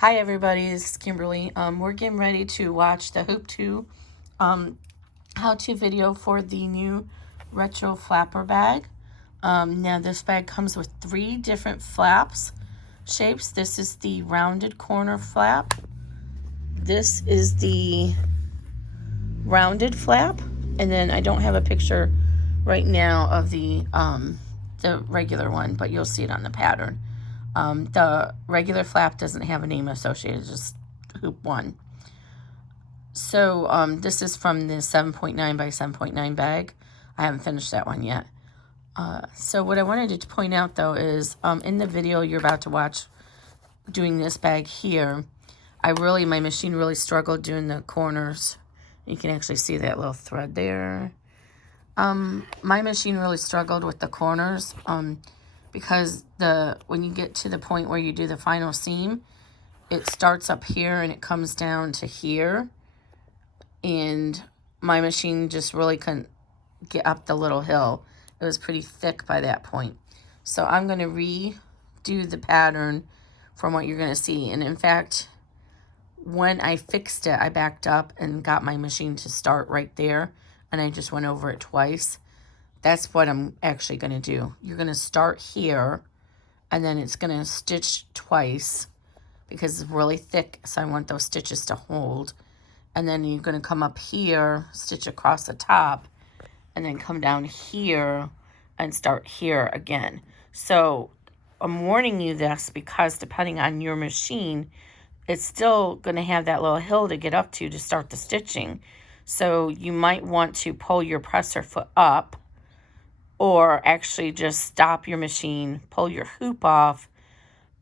Hi everybody, this is Kimberly. We're getting ready to watch the Hoop 2 how-to video for the new Retro Flapper bag. Now this bag comes with 3 different flaps shapes. This is the rounded corner flap. This is the rounded flap. And then I don't have a picture right now of the regular one, but you'll see it on the pattern. The regular flap doesn't have a name associated, just hoop 1. So this is from the 7.9 by 7.9 bag. I haven't finished that one yet. So what I wanted to point out though is in the video you're about to watch doing this bag here, my machine really struggled doing the corners. You can actually see that little thread there. My machine really struggled with the corners because when you get to the point where you do the final seam, it starts up here and it comes down to here. And my machine just really couldn't get up the little hill. It was pretty thick by that point. So I'm going to redo the pattern from what you're going to see. And in fact, when I fixed it, I backed up and got my machine to start right there. And I just went over it twice. That's what I'm actually going to do. You're going to start here, and then it's going to stitch twice because it's really thick, so I want those stitches to hold. And then you're going to come up here, stitch across the top, and then come down here and start here again. So I'm warning you this because depending on your machine, it's still going to have that little hill to get up to start the stitching. So you might want to pull your presser foot up, or actually just stop your machine, pull your hoop off,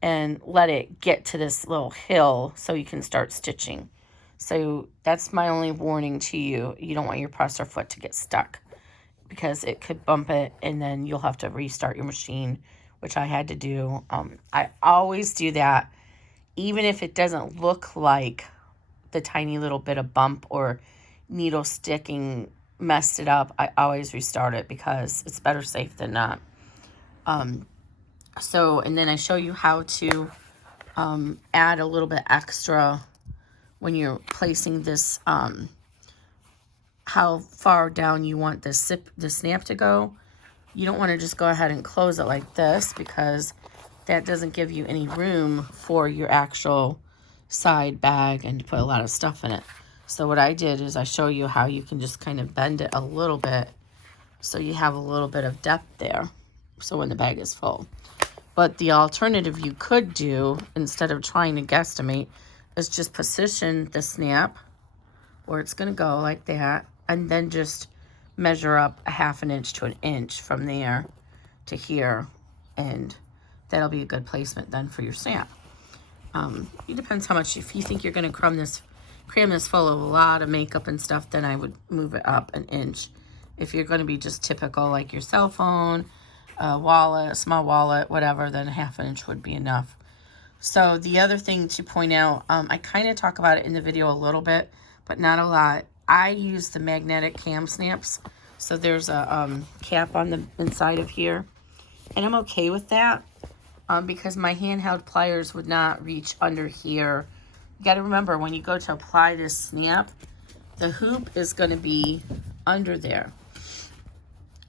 and let it get to this little hill so you can start stitching. So that's my only warning to you. You don't want your presser foot to get stuck because it could bump it and then you'll have to restart your machine, which I had to do. I always do that, even if it doesn't look like the tiny little bit of bump or needle sticking messed it up. I always restart it because it's better safe than not. And then I show you how to add a little bit extra when you're placing this, how far down you want the snap to go. You don't want to just go ahead and close it like this because that doesn't give you any room for your actual side bag and to put a lot of stuff in it. So what I did is I show you how you can just kind of bend it a little bit so you have a little bit of depth there so when the bag is full. But the alternative you could do, instead of trying to guesstimate, is just position the snap where it's going to go like that, and then just measure up a 1/2 inch to 1 inch from there to here, and that'll be a good placement then for your snap. It depends how much. If you think you're going to cram this full of a lot of makeup and stuff, then I would move it up 1 inch. If you're going to be just typical like your cell phone, wallet, small wallet, whatever, then 1/2 inch would be enough. So the other thing to point out, I kind of talk about it in the video a little bit, but not a lot. I use the magnetic KamSnaps. So there's a cap on the inside of here, and I'm okay with that because my handheld pliers would not reach under here. You got to remember, when you go to apply this snap, the hoop is going to be under there.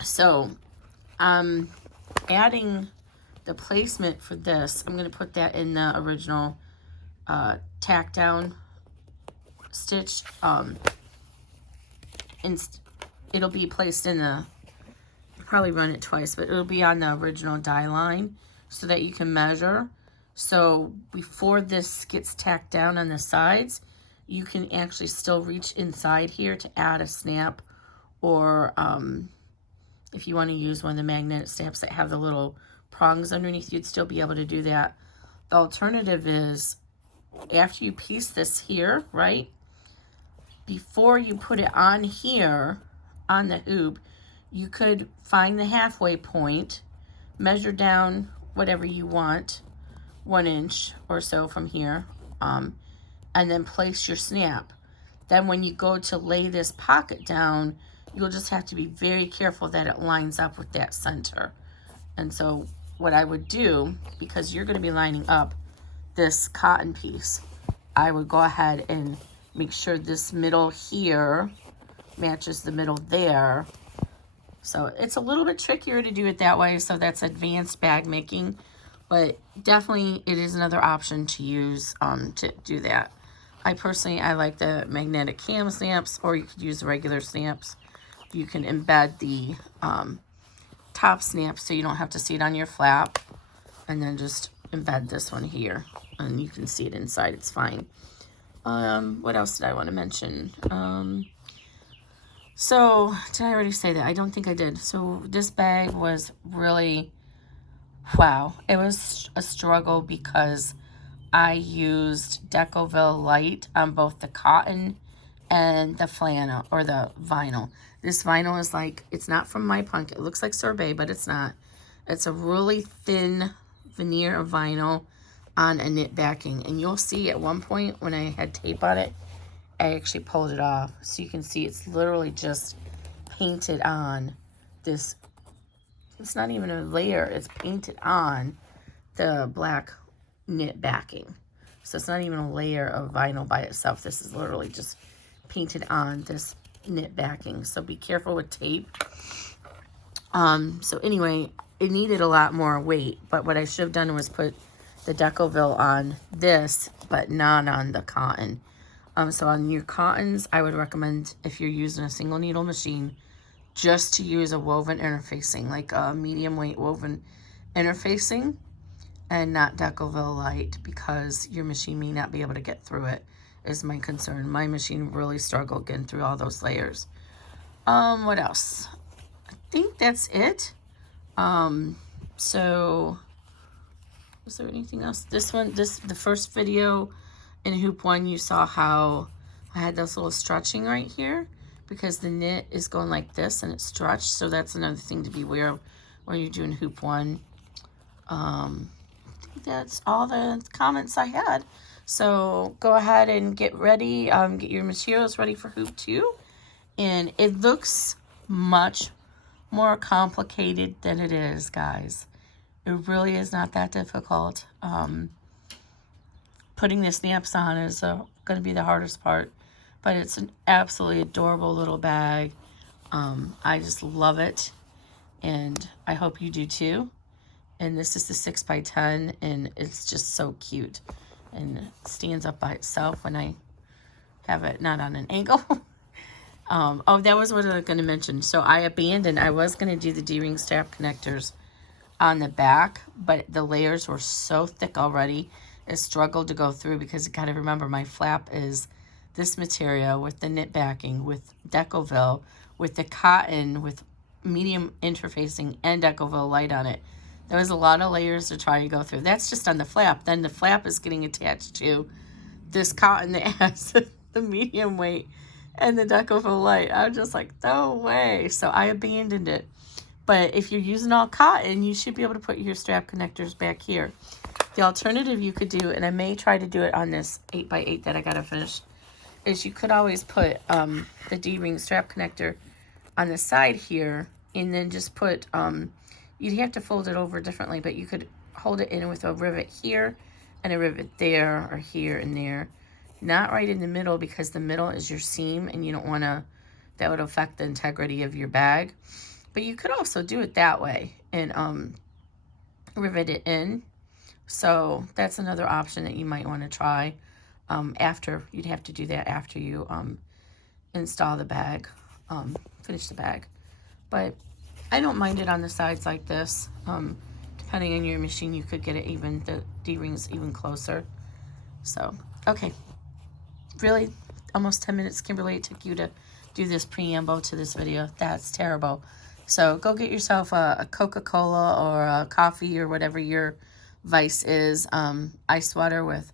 So I'm adding the placement for this. I'm going to put that in the original tack down stitch. It'll be placed in the, probably run it twice, but it'll be on the original die line so that you can measure. So before this gets tacked down on the sides, you can actually still reach inside here to add a snap, or if you want to use one of the magnetic snaps that have the little prongs underneath, you'd still be able to do that. The alternative is, after you piece this here, right, before you put it on here, on the hoop, you could find the halfway point, measure down whatever you want, 1 inch or so from here, and then place your snap. Then when you go to lay this pocket down, you'll just have to be very careful that it lines up with that center. And so what I would do, because you're going to be lining up this cotton piece, I would go ahead and make sure this middle here matches the middle there. So it's a little bit trickier to do it that way, so that's advanced bag making, but definitely it is another option to use to do that. I like the magnetic KamSnaps, or you could use the regular snaps. You can embed the top snap so you don't have to see it on your flap, and then just embed this one here, and you can see it inside. It's fine. What else did I want to mention? So, did I already say that? I don't think I did. So, this bag was really, wow. It was a struggle because I used Decoville Light on both the cotton and the flannel, or the vinyl. This vinyl is like, it's not from My Punk. It looks like sorbet, but it's not. It's a really thin veneer of vinyl on a knit backing. And you'll see at one point when I had tape on it, I actually pulled it off. So you can see it's literally just painted on this. It's not even a layer. It's painted on the black knit backing. So it's not even a layer of vinyl by itself. This is literally just painted on this knit backing. So be careful with tape. So anyway, it needed a lot more weight. But what I should have done was put the Decoville on this, but not on the cotton. So on your cottons, I would recommend, if you're using a single needle machine, just to use a woven interfacing, like a medium weight woven interfacing, and not Decoville Light, because your machine may not be able to get through it, is my concern. My machine really struggled getting through all those layers. What else? I think that's it. So, was there anything else? The first video in Hoop 1, you saw how I had this little stretching right here, because the knit is going like this and it's stretched. So that's another thing to be aware of when you're doing Hoop 1. I think that's all the comments I had. So go ahead and get ready, get your materials ready for Hoop 2. And it looks much more complicated than it is, guys. It really is not that difficult. Putting the snaps on is going to be the hardest part, but it's an absolutely adorable little bag. I just love it, and I hope you do too. And this is the 6x10, and it's just so cute, and it stands up by itself when I have it not on an angle. Oh, that was what I was going to mention. So I was going to do the D-ring strap connectors on the back, but the layers were so thick already. It struggled to go through, because you got to remember, my flap is this material with the knit backing, with Decoville, with the cotton, with medium interfacing and Decoville Light on it. There was a lot of layers to try to go through. That's just on the flap. Then the flap is getting attached to this cotton that has the medium weight and the Decoville Light. I was just like, no way. So I abandoned it. But if you're using all cotton, you should be able to put your strap connectors back here. The alternative you could do, and I may try to do it on this 8x8 that I got to finish, is you could always put the D-ring strap connector on the side here, and then just put, you'd have to fold it over differently, but you could hold it in with a rivet here and a rivet there, or here and there. Not right in the middle, because the middle is your seam, and you don't want to, that would affect the integrity of your bag. But you could also do it that way and rivet it in. So that's another option that you might want to try. You'd have to do that after you install the bag, finish the bag. But I don't mind it on the sides like this. Depending on your machine, you could get it even, the D-rings even closer. So, okay. Really, almost 10 minutes, Kimberly, it took you to do this preamble to this video. That's terrible. So go get yourself a Coca-Cola or a coffee or whatever your vice is. Ice water with,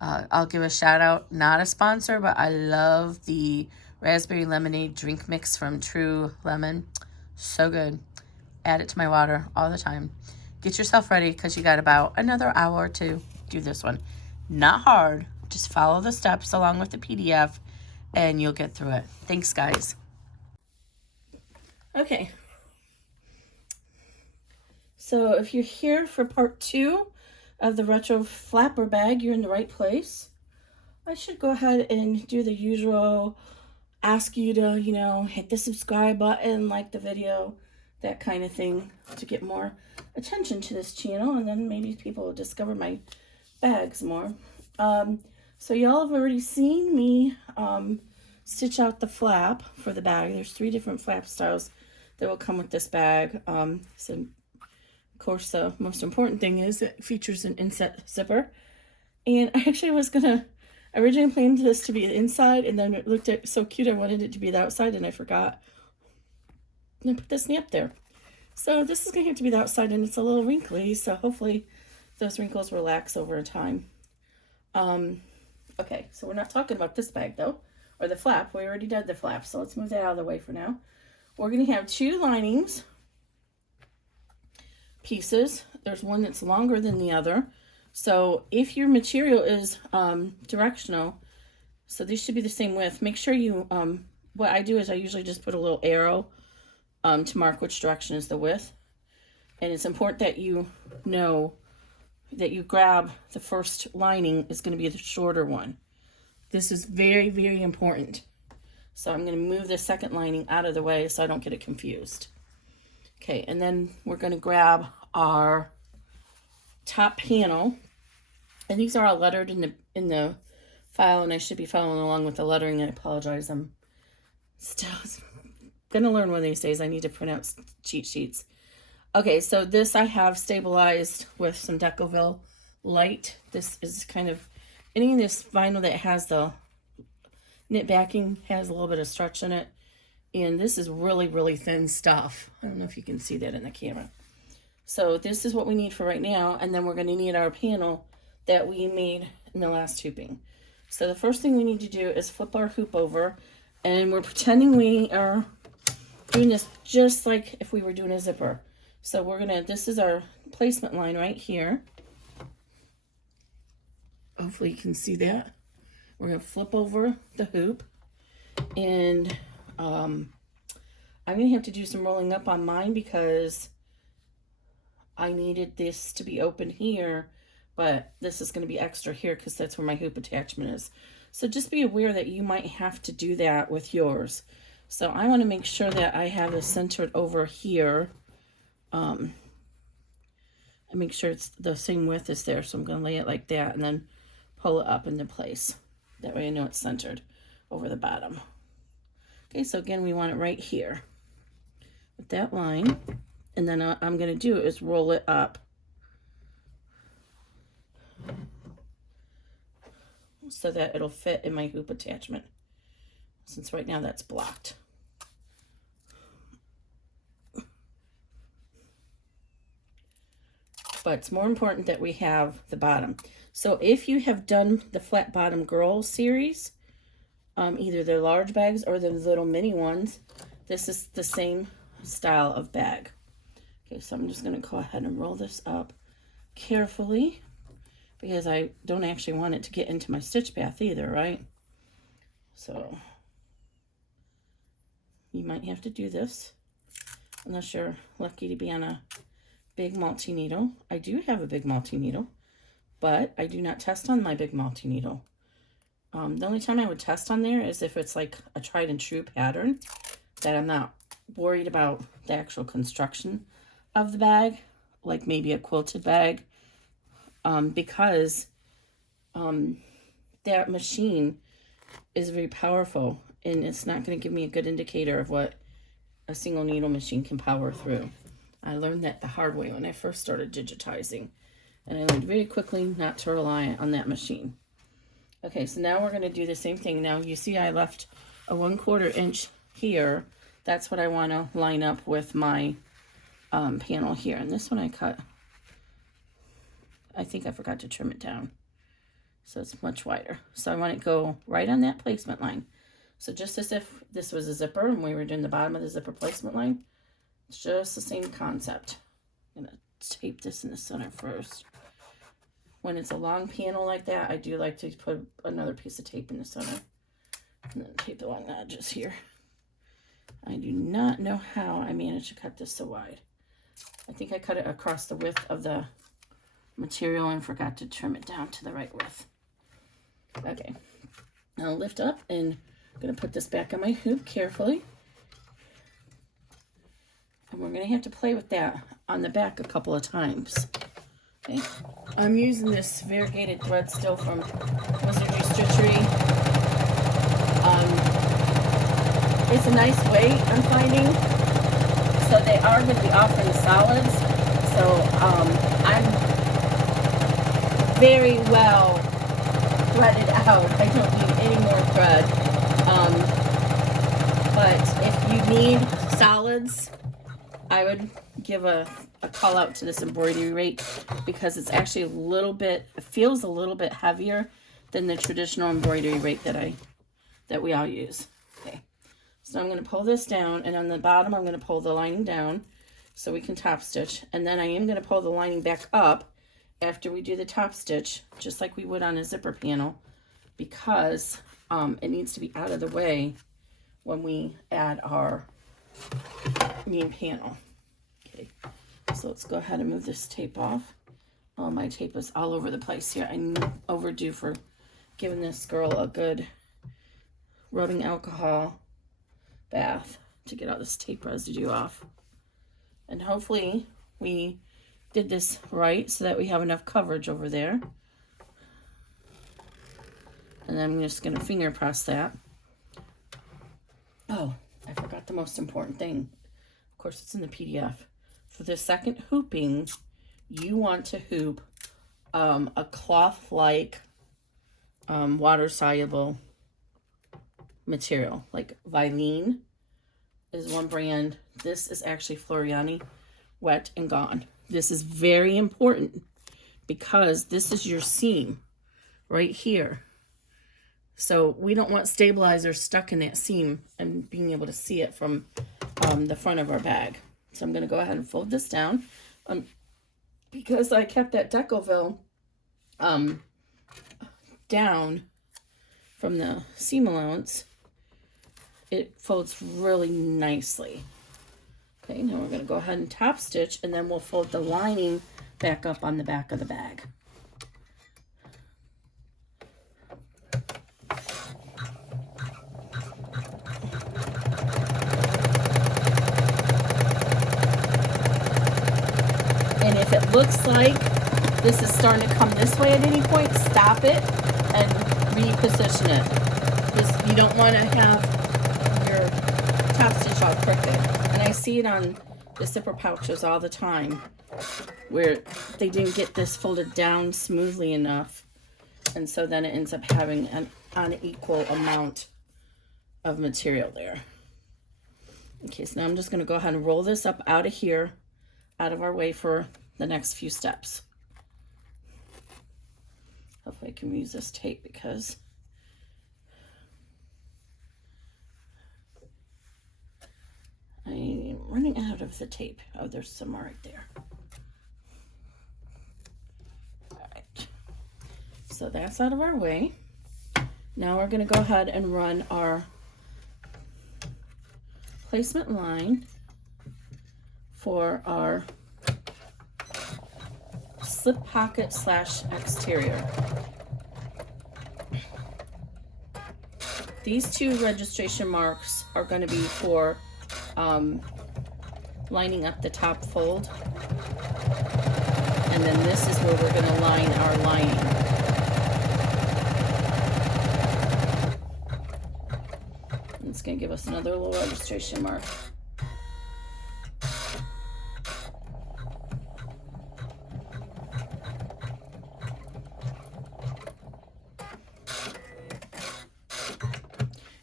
I'll give a shout out, not a sponsor, but I love the raspberry lemonade drink mix from True Lemon. So good. Add it to my water all the time. Get yourself ready, because you got about another hour to do this one. Not hard. Just follow the steps along with the PDF, and you'll get through it. Thanks, guys. Okay. So if you're here for part 2 of the Retro Flapper bag, you're in the right place. I should go ahead and do the usual, ask you to, you know, hit the subscribe button, like the video, that kind of thing, to get more attention to this channel, and then maybe people will discover my bags more. So y'all have already seen me stitch out the flap for the bag. There's 3 different flap styles that will come with this bag. So of course the most important thing is it features an inset zipper. And I actually was gonna originally planned this to be the inside, and then it looked so cute I wanted it to be the outside, and I forgot. And I put the snap there. So this is gonna have to be the outside, and it's a little wrinkly, so hopefully those wrinkles relax over time. Okay, so we're not talking about this bag though, or the flap. We already did the flap, so let's move that out of the way for now. We're going to have 2 linings pieces. There's one that's longer than the other. So if your material is directional, so these should be the same width, make sure you, what I do is I usually just put a little arrow to mark which direction is the width. And it's important that you know that you grab the first lining is going to be the shorter one. This is very, very important. So I'm going to move the second lining out of the way so I don't get it confused. Okay, and then we're going to grab our top panel. And these are all lettered in the file, and I should be following along with the lettering. I apologize. I'm still going to learn one of these days. I need to print out cheat sheets. Okay, so this I have stabilized with some Decovil Light. This is kind of, any of this vinyl that has the knit backing has a little bit of stretch in it. And this is really, really thin stuff. I don't know if you can see that in the camera. So this is what we need for right now. And then we're going to need our panel that we made in the last hooping. So the first thing we need to do is flip our hoop over. And we're pretending we are doing this just like if we were doing a zipper. So we're gonna, this is our placement line right here. Hopefully you can see that. We're gonna flip over the hoop, and I'm gonna have to do some rolling up on mine because I needed this to be open here, but this is gonna be extra here because that's where my hoop attachment is. So just be aware that you might have to do that with yours. So I wanna make sure that I have this centered over here. And make sure it's the same width as there. So I'm going to lay it like that and then pull it up into place. That way I know it's centered over the bottom. Okay, so again, we want it right here with that line. And then I'm going to do is roll it up so that it'll fit in my hoop attachment, since right now that's blocked. But it's more important that we have the bottom. So if you have done the Flat Bottom Girl series, either the large bags or the little mini ones, this is the same style of bag. Okay, so I'm just going to go ahead and roll this up carefully because I don't actually want it to get into my stitch path either, right? So you might have to do this unless you're lucky to be on a big multi-needle. I do have a big multi-needle, but I do not test on my big multi-needle. The only time I would test on there is if it's like a tried and true pattern that I'm not worried about the actual construction of the bag, like maybe a quilted bag, because that machine is very powerful and it's not going to give me a good indicator of what a single needle machine can power through. I learned that the hard way when I first started digitizing, and I learned very quickly not to rely on that machine. Okay, so now we're going to do the same thing. Now you see I left a 1/4 inch here. That's what I want to line up with my panel here. And this one I cut, I think I forgot to trim it down, so it's much wider. So I want it to go right on that placement line. So just as if this was a zipper and we were doing the bottom of the zipper placement line, it's just the same concept. I'm going to tape this in the center first. When it's a long panel like that, I do like to put another piece of tape in the center. And then tape along the edges here. I do not know how I managed to cut this so wide. I think I cut it across the width of the material and forgot to trim it down to the right width. Okay, now I'll lift up and I'm going to put this back on my hoop carefully. And we're going to have to play with that on the back a couple of times. Okay, I'm using this variegated thread still from Wizardry Stitchery. It's a nice weight, I'm finding. So they are going to be offering solids. So I'm very well threaded out. I don't need any more thread. But if you need solids, I would give a call out to this embroidery rate because it's actually a little bit, it feels a little bit heavier than the traditional embroidery rate that we all use. Okay, so I'm going to pull this down, and on the bottom I'm going to pull the lining down so we can top stitch, and then I am going to pull the lining back up after we do the top stitch, just like we would on a zipper panel, because it needs to be out of the way when we add our main panel. Okay, so let's go ahead and move this tape off. Oh, my tape is all over the place here. I'm overdue for giving this girl a good rubbing alcohol bath to get all this tape residue off. And hopefully we did this right so that we have enough coverage over there. And then I'm just going to finger press that. Oh, I forgot the most important thing. Of course, it's in the PDF. For the second hooping, you want to hoop a cloth-like water-soluble material. Like Vilene is one brand. This is actually Floriani Wet and Gone. This is very important because this is your seam right here. So we don't want stabilizer stuck in that seam and being able to see it from the front of our bag. So I'm going to go ahead and fold this down. Because I kept that Decoville down from the seam allowance, it folds really nicely. Okay, now we're going to go ahead and top stitch, and then we'll fold the lining back up on the back of the bag. And if it looks like this is starting to come this way at any point, stop it and reposition it. Because you don't want to have your top stitch all crooked. And I see it on the zipper pouches all the time where they didn't get this folded down smoothly enough. And so then it ends up having an unequal amount of material there. Okay, so now I'm just going to go ahead and roll this up out of here, out of our way for the next few steps. Hopefully I can use this tape because I'm running out of the tape. Oh, there's some more right there. All right, so that's out of our way. Now we're going to go ahead and run our placement line for our slip pocket / exterior. These two registration marks are going to be for lining up the top fold, and then this is where we're going to line our lining. It's going to give us another little registration mark.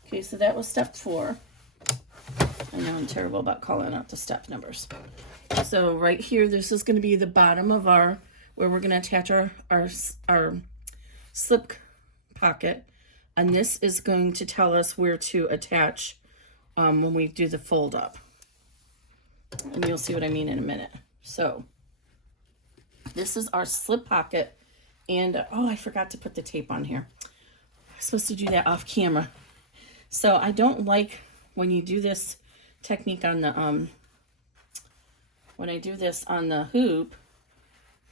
Okay, so that was step 4. I know I'm terrible about calling out the step numbers. So right here, this is going to be the bottom of our, where we're going to attach our slip pocket. And this is going to tell us where to attach when we do the fold up. And you'll see what I mean in a minute. So this is our slip pocket. And, oh, I forgot to put the tape on here. I'm supposed to do that off camera. So I don't like when you do this technique on the, when I do this on the hoop,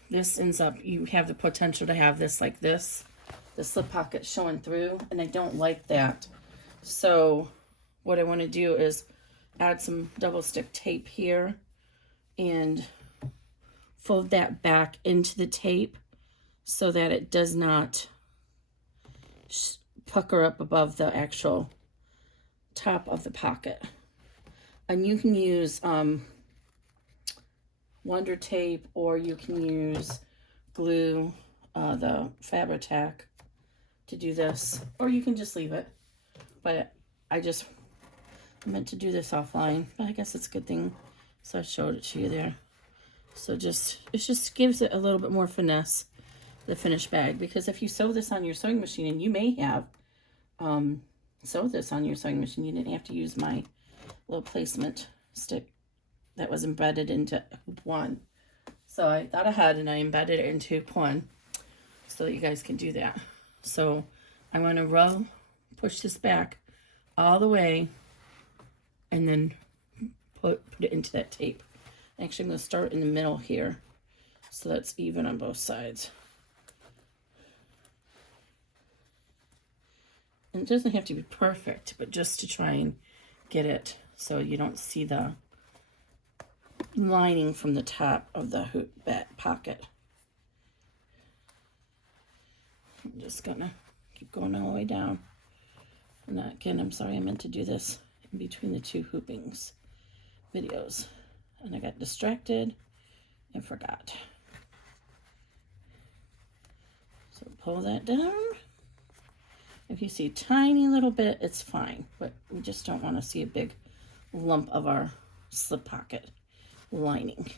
this ends up, you have the potential to have this like this, the slip pocket showing through, and I don't like that. So what I want to do is add some double stick tape here and fold that back into the tape so that it does not pucker up above the actual top of the pocket. And you can use Wonder Tape, or you can use glue, the Fabri-Tac to do this, or you can just leave it. But I just meant to do this offline, but I guess it's a good thing, so I showed it to you there. So it just gives it a little bit more finesse, the finished bag, because if you sew this on your sewing machine, and you may have sewed this on your sewing machine, you didn't have to use my little placement stick that was embedded into hoop 1. So I thought ahead and I embedded it into hoop 1 so that you guys can do that. So I want to push this back all the way and then put it into that tape. Actually, I'm going to start in the middle here so that's even on both sides. And it doesn't have to be perfect, but just to try and get it so you don't see the lining from the top of the hoop back pocket. I'm just gonna keep going all the way down. And again, I'm sorry, I meant to do this in between the two hoopings videos, and I got distracted and forgot. So pull that down. If you see a tiny little bit, it's fine, but we just don't want to see a big lump of our slip pocket lining.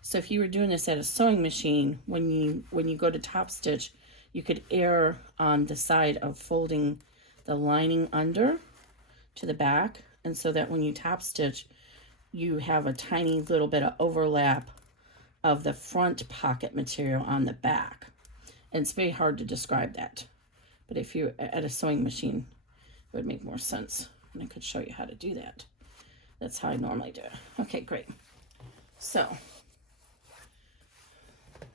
So if you were doing this at a sewing machine, when you go to top stitch, you could err on the side of folding the lining under to the back, and so that when you top stitch, you have a tiny little bit of overlap of the front pocket material on the back. And it's very hard to describe that, but if you're at a sewing machine, it would make more sense, and I could show you how to do that. That's how I normally do it. Okay, great. So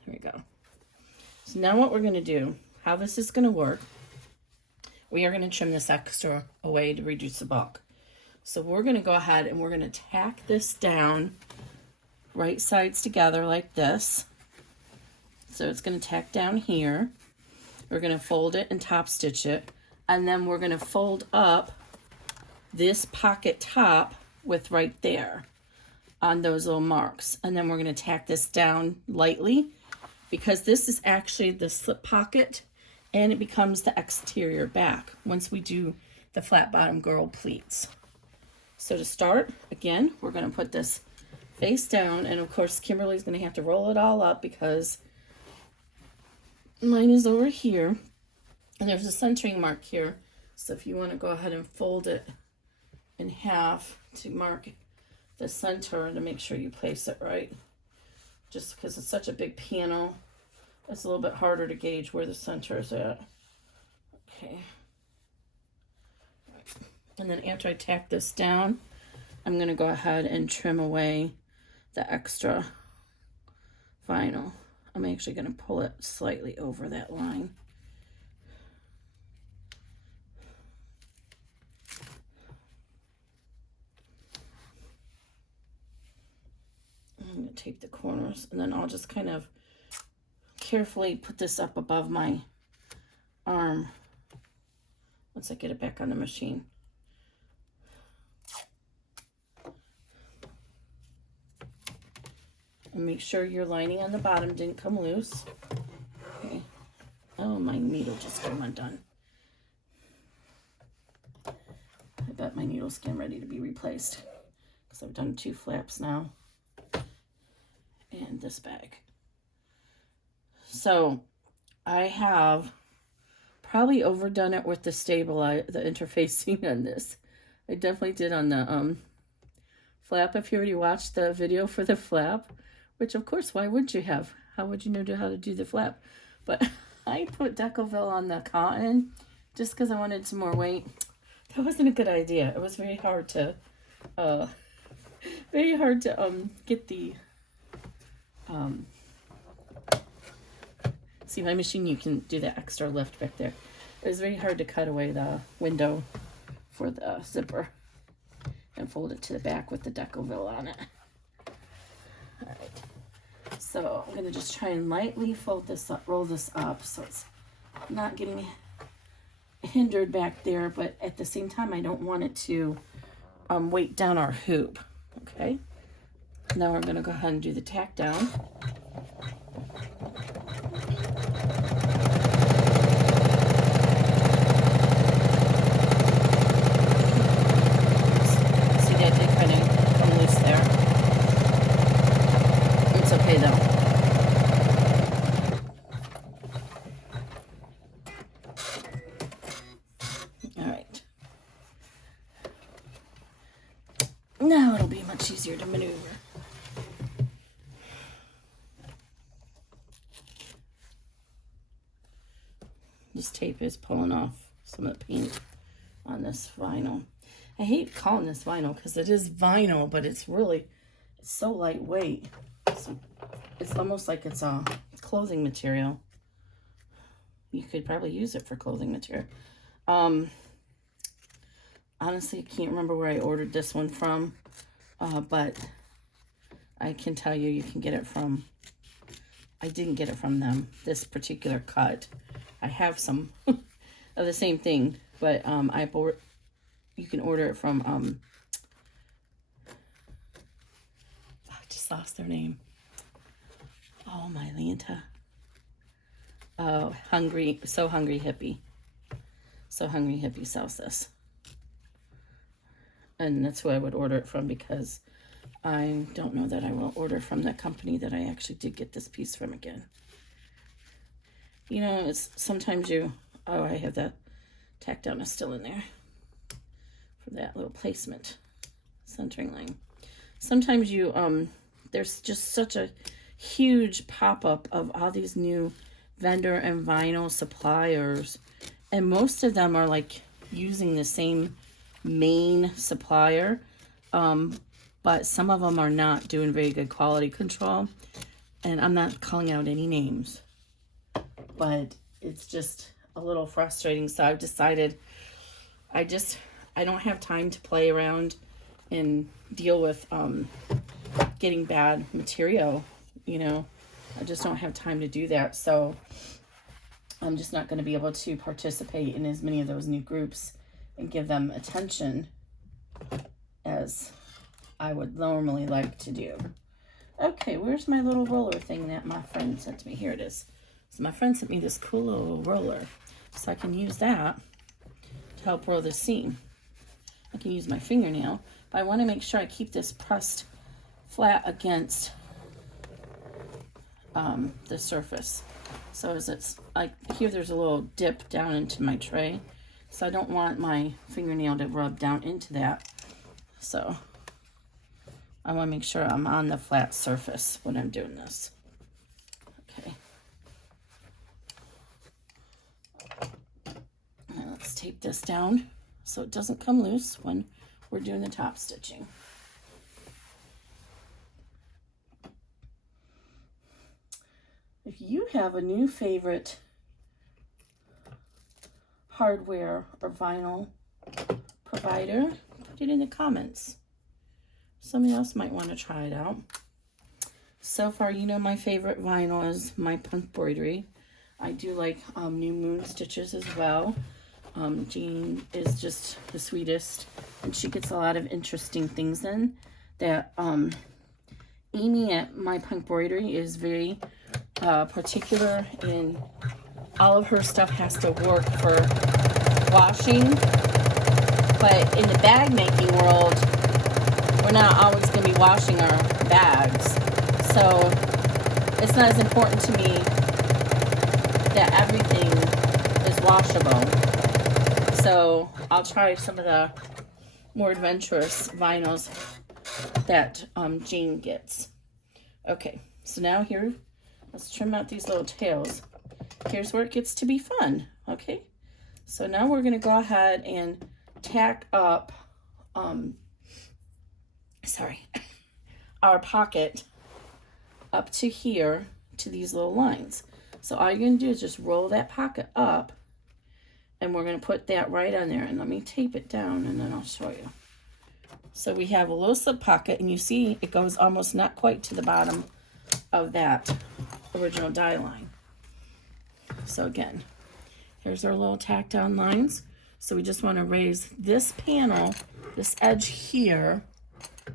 here we go. So now what we're going to do, how this is going to work, we are going to trim this extra away to reduce the bulk. So we're going to go ahead and we're going to tack this down right sides together like this. So it's going to tack down here. We're going to fold it and top stitch it, and then we're going to fold up this pocket top with right there on those little marks, and then we're going to tack this down lightly, because this is actually the slip pocket and it becomes the exterior back once we do the flat bottom girl pleats. So to start, again, we're going to put this face down, and of course Kimberly's going to have to roll it all up because mine is over here and there's a centering mark here. So if you want to go ahead and fold it in half to mark the center to make sure you place it right, just because it's such a big panel, it's a little bit harder to gauge where the center is at. Okay. And then after I tack this down, I'm going to go ahead and trim away the extra vinyl. I'm actually going to pull it slightly over that line. I'm going to tape the corners, and then I'll just kind of carefully put this up above my arm once I get it back on the machine. And make sure your lining on the bottom didn't come loose. Okay. Oh, my needle just came undone. I bet my needle's getting ready to be replaced because I've done 2 flaps now. And this bag. So I have probably overdone it with the interfacing on this. I definitely did on the flap. If you already watched the video for the flap, which of course, why would you have? How would you know how to do the flap? But I put Decoville on the cotton just because I wanted some more weight. That wasn't a good idea. It was very hard to get the See, my machine, you can do that extra lift back there. It was very hard to cut away the window for the zipper and fold it to the back with the Decoville on it. All right. So I'm gonna just try and lightly fold this up, roll this up so it's not getting hindered back there, but at the same time, I don't want it to weight down our hoop. Okay. Now we're gonna go ahead and do the tack down. Now it'll be much easier to maneuver. This tape is pulling off some of the paint on this vinyl. I hate calling this vinyl because it is vinyl, but it's so lightweight. It's almost like it's a clothing material. You could probably use it for clothing material. Honestly, I can't remember where I ordered this one from, but I can tell you can get it from, I didn't get it from them, this particular cut. I have some of the same thing, but you can order it from, I just lost their name. Oh, my Lanta. Oh, So Hungry Hippie. So Hungry Hippie sells this. And that's who I would order it from, because I don't know that I will order from the company that I actually did get this piece from again. You know, it's sometimes oh, I have that tack down is still in there for that little placement, centering line. Sometimes there's just such a huge pop-up of all these new vendor and vinyl suppliers, and most of them are like using the same main supplier, but some of them are not doing very good quality control, and I'm not calling out any names, but it's just a little frustrating. So I've decided I don't have time to play around and deal with getting bad material, you know. I just don't have time to do that, so I'm just not going to be able to participate in as many of those new groups and give them attention as I would normally like to do. Okay, where's my little roller thing that my friend sent me? Here it is. So my friend sent me this cool little roller, so I can use that to help roll the seam. I can use my fingernail, but I want to make sure I keep this pressed flat against the surface. So as it's like here, there's a little dip down into my tray. So I don't want my fingernail to rub down into that. So I want to make sure I'm on the flat surface when I'm doing this. Okay. Now let's tape this down so it doesn't come loose when we're doing the top stitching. If you have a new favorite hardware or vinyl provider, put it in the comments. Somebody else might want to try it out. So far, you know, my favorite vinyl is my embroidery. I do like New Moon stitches as well. Jean is just the sweetest, and she gets a lot of interesting things in that. Amy at My Embroidery is very particular in all of her stuff has to work for washing, but in the bag making world, we're not always going to be washing our bags, so it's not as important to me that everything is washable. So I'll try some of the more adventurous vinyls that Jean gets. Okay, so now here, let's trim out these little tails. Here's where it gets to be fun. Okay, so now we're going to go ahead and tack up our pocket up to here to these little lines. So all you're going to do is just roll that pocket up, and we're going to put that right on there. And let me tape it down, and then I'll show you. So we have a little slip pocket, and you see it goes almost not quite to the bottom of that original die line. So again, here's our little tack down lines. So we just want to raise this panel, this edge here,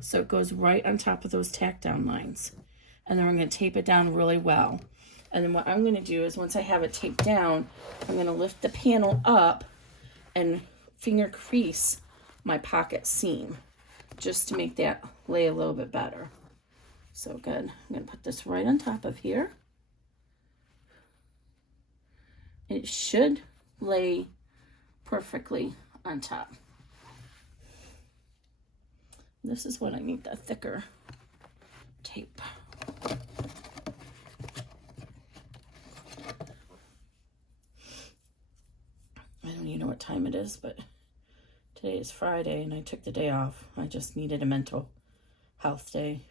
so it goes right on top of those tack down lines. And then we're going to tape it down really well. And then what I'm going to do is, once I have it taped down, I'm going to lift the panel up and finger crease my pocket seam, just to make that lay a little bit better. So good. I'm going to put this right on top of here. It should lay perfectly on top. This is what I need, the thicker tape. I don't even know what time it is, but today is Friday and I took the day off. I just needed a mental health day.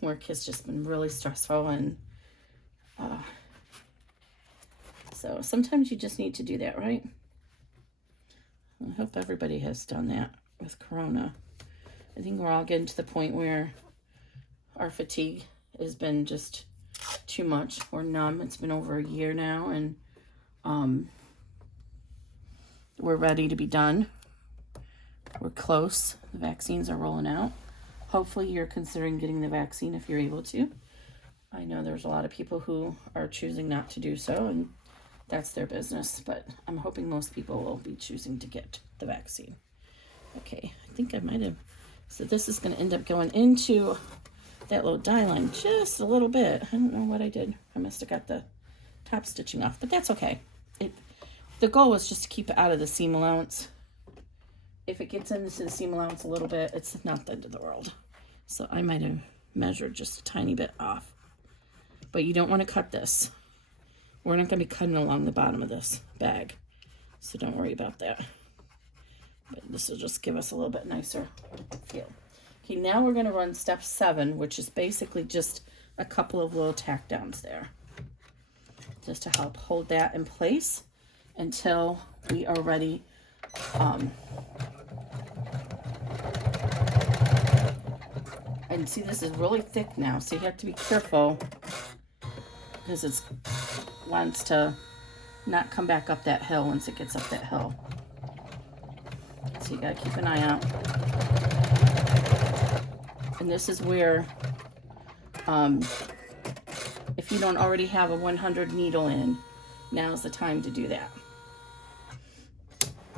Work has just been really stressful, and so sometimes you just need to do that, right? I hope everybody has done that with Corona. I think we're all getting to the point where our fatigue has been just too much. We're numb. It's been over a year now, and we're ready to be done. We're close. The vaccines are rolling out. Hopefully you're considering getting the vaccine if you're able to. I know there's a lot of people who are choosing not to do so, and that's their business, but I'm hoping most people will be choosing to get the vaccine. Okay, I think I might have, so this is going to end up going into that little die line just a little bit. I don't know what I did. I must have got the top stitching off, but that's okay. The goal was just to keep it out of the seam allowance. If it gets into the seam allowance a little bit, it's not the end of the world. So I might have measured just a tiny bit off. But you don't want to cut this. We're not going to be cutting along the bottom of this bag, so don't worry about that. But this will just give us a little bit nicer feel. Okay, now we're going to run step 7, which is basically just a couple of little tack downs there, just to help hold that in place until we are ready. And see, this is really thick now, so you have to be careful because it wants to not come back up that hill once it gets up that hill. So you gotta keep an eye out. And this is where, if you don't already have a 100 needle in, now's the time to do that.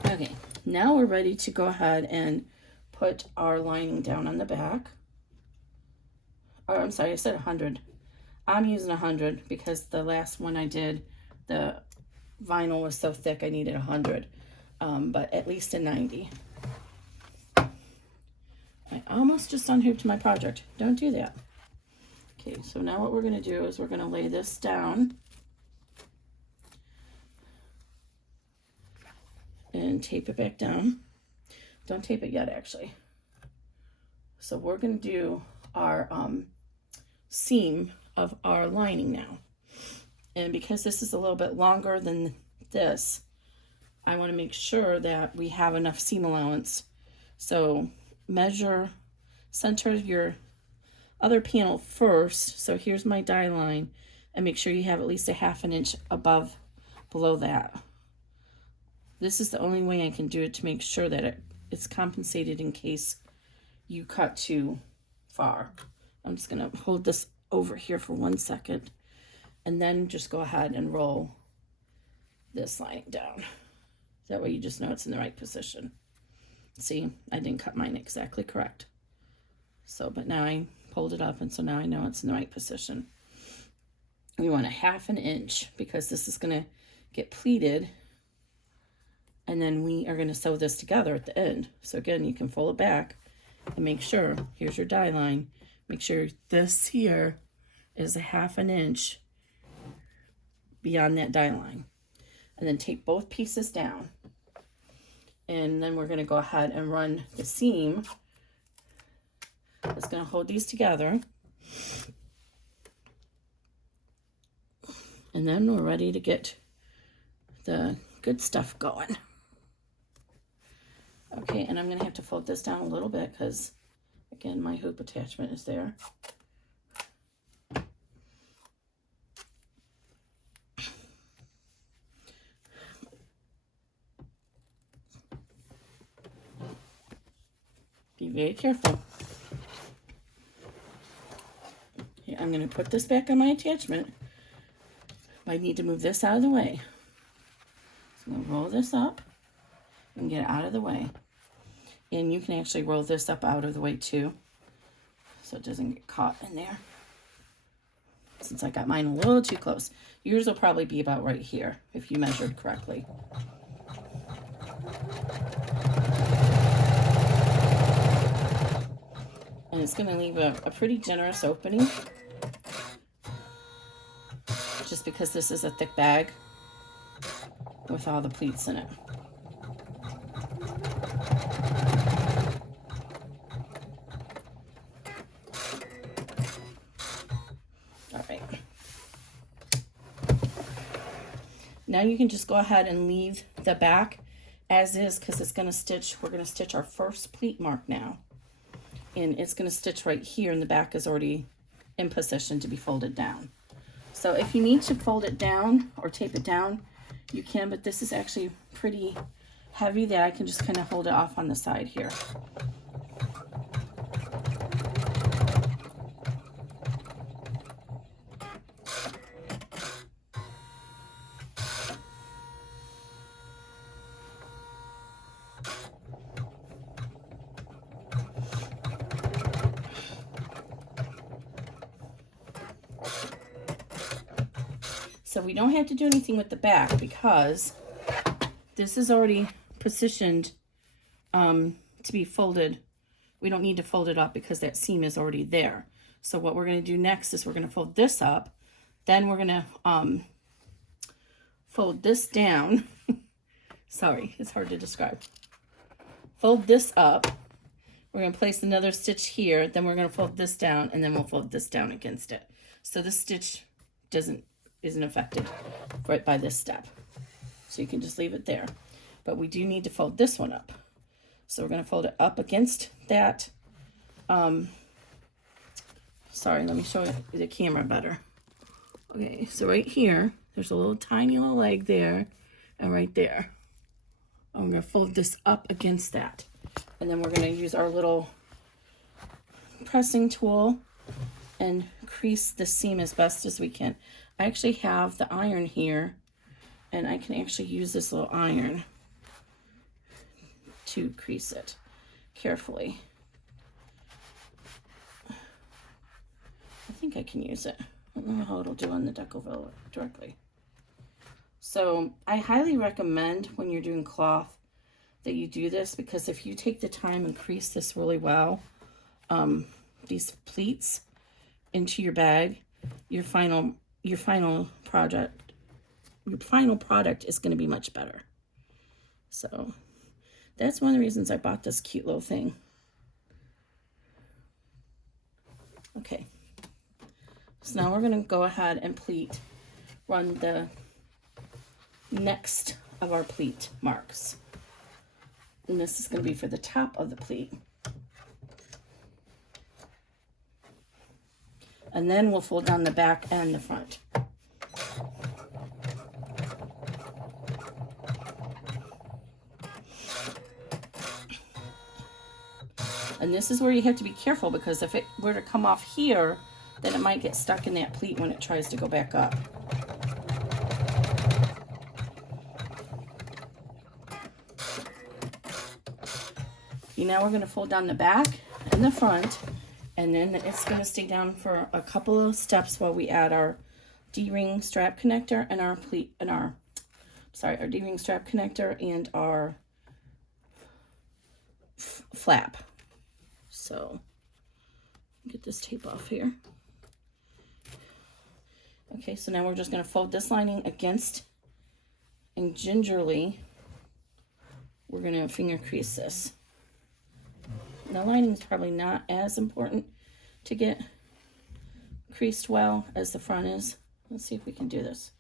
Okay, now we're ready to go ahead and put our lining down on the back. Oh, I'm sorry, I said 100. I'm using 100 because the last one I did, the vinyl was so thick I needed 100, but at least a 90. I almost just unhooped my project. Don't do that. Okay, so now what we're going to do is we're going to lay this down and tape it back down. Don't tape it yet, actually. So we're going to do our seam of our lining now. And because this is a little bit longer than this, I want to make sure that we have enough seam allowance. So measure, center your other panel first. So here's my die line, and make sure you have at least a ½ inch below that. This is the only way I can do it to make sure that it's compensated in case you cut too far. I'm just going to hold this over here for 1 second and then just go ahead and roll this lining down. That way you just know it's in the right position. See, I didn't cut mine exactly correct. So, but now I pulled it up, and so now I know it's in the right position. We want a ½ inch because this is going to get pleated, and then we are going to sew this together at the end. So again, you can fold it back and make sure, here's your die line, make sure this here is a ½ inch beyond that die line. And then take both pieces down. And then we're going to go ahead and run the seam. It's going to hold these together. And then we're ready to get the good stuff going. Okay, and I'm going to have to fold this down a little bit because, again, my hoop attachment is there. Be very careful. Okay, I'm going to put this back on my attachment. I need to move this out of the way. So I'm going to roll this up and get it out of the way. And you can actually roll this up out of the way too, so it doesn't get caught in there. Since I got mine a little too close. Yours will probably be about right here if you measured correctly. And it's going to leave a pretty generous opening, just because this is a thick bag with all the pleats in it. All right. Now you can just go ahead and leave the back as is, because it's going to stitch. We're going to stitch our first pleat mark now. And it's going to stitch right here, and the back is already in position to be folded down. So if you need to fold it down or tape it down, you can, but this is actually pretty heavy that I can just kind of hold it off on the side here. So we don't have to do anything with the back because this is already positioned to be folded. We don't need to fold it up because that seam is already there. So what we're going to do next is we're going to fold this up. Then we're going to fold this down. Sorry, it's hard to describe. Fold this up. We're going to place another stitch here. Then we're going to fold this down, and then we'll fold this down against it. So this stitch isn't affected right by this step. So you can just leave it there. But we do need to fold this one up. So we're going to fold it up against that. Sorry, let me show you the camera better. Okay, so right here, there's a little tiny little leg there, and right there. I'm going to fold this up against that. And then we're going to use our little pressing tool and crease the seam as best as we can. I actually have the iron here, and I can actually use this little iron to crease it carefully. I think I can use it. I don't know how it'll do on the deco directly. So I highly recommend when you're doing cloth that you do this, because if you take the time and crease this really well, these pleats into your bag, your final product is going to be much better. So that's one of the reasons I bought this cute little thing. Okay, so now we're going to go ahead and run the next of our pleat marks, and this is going to be for the top of the pleat. And then we'll fold down the back and the front. And this is where you have to be careful, because if it were to come off here, then it might get stuck in that pleat when it tries to go back up. Now we're going to fold down the back and the front, and then it's going to stay down for a couple of steps while we add our D-ring strap connector and our our D-ring strap connector and our flap. So get this tape off here. Okay, so now we're just going to fold this lining against, and gingerly we're going to finger crease this. The lining is probably not as important to get creased well as the front is. Let's see if we can do this.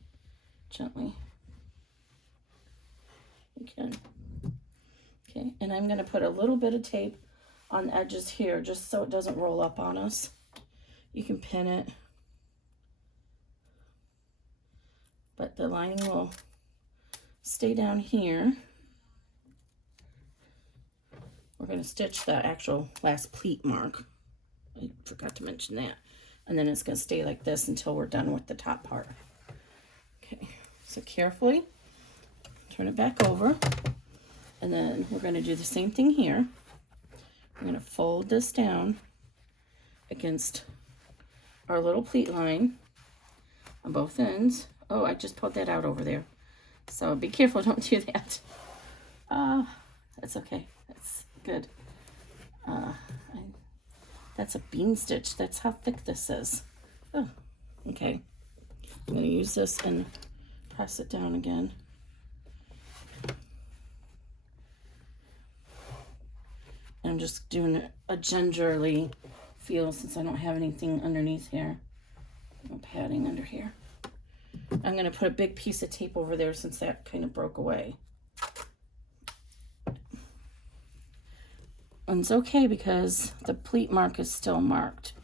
gently. Again. Okay, and I'm going to put a little bit of tape on the edges here just so it doesn't roll up on us. You can pin it, but the lining will stay down here. We're going to stitch the actual last pleat mark. I forgot to mention that. And then it's going to stay like this until we're done with the top part. Okay, so carefully turn it back over. And then we're going to do the same thing here. We're going to fold this down against our little pleat line on both ends. Oh, I just pulled that out over there. So be careful, don't do that. That's okay. That's good. That's a bean stitch. That's how thick this is. Oh, okay. I'm going to use this and press it down again. And I'm just doing a gingerly feel since I don't have anything underneath here. No padding under here. I'm going to put a big piece of tape over there since that kind of broke away. And it's okay because the pleat mark is still marked.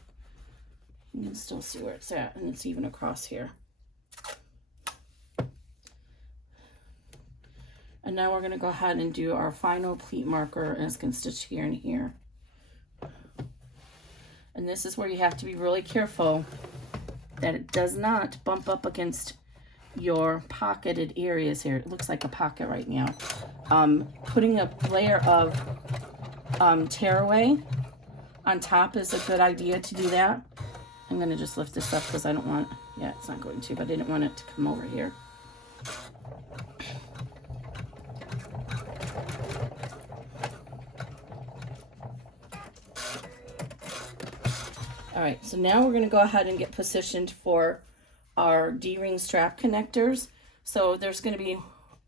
You can still see where it's at, and it's even across here. And now we're going to go ahead and do our final pleat marker, and it's going to stitch here and here. And this is where you have to be really careful that it does not bump up against your pocketed areas here. It looks like a pocket right now. Putting a layer of tearaway on top is a good idea to do that. I'm going to just lift this up because I don't want, yeah, it's not going to, but I didn't want it to come over here. All right, so now we're going to go ahead and get positioned for our D-ring strap connectors. So there's going to be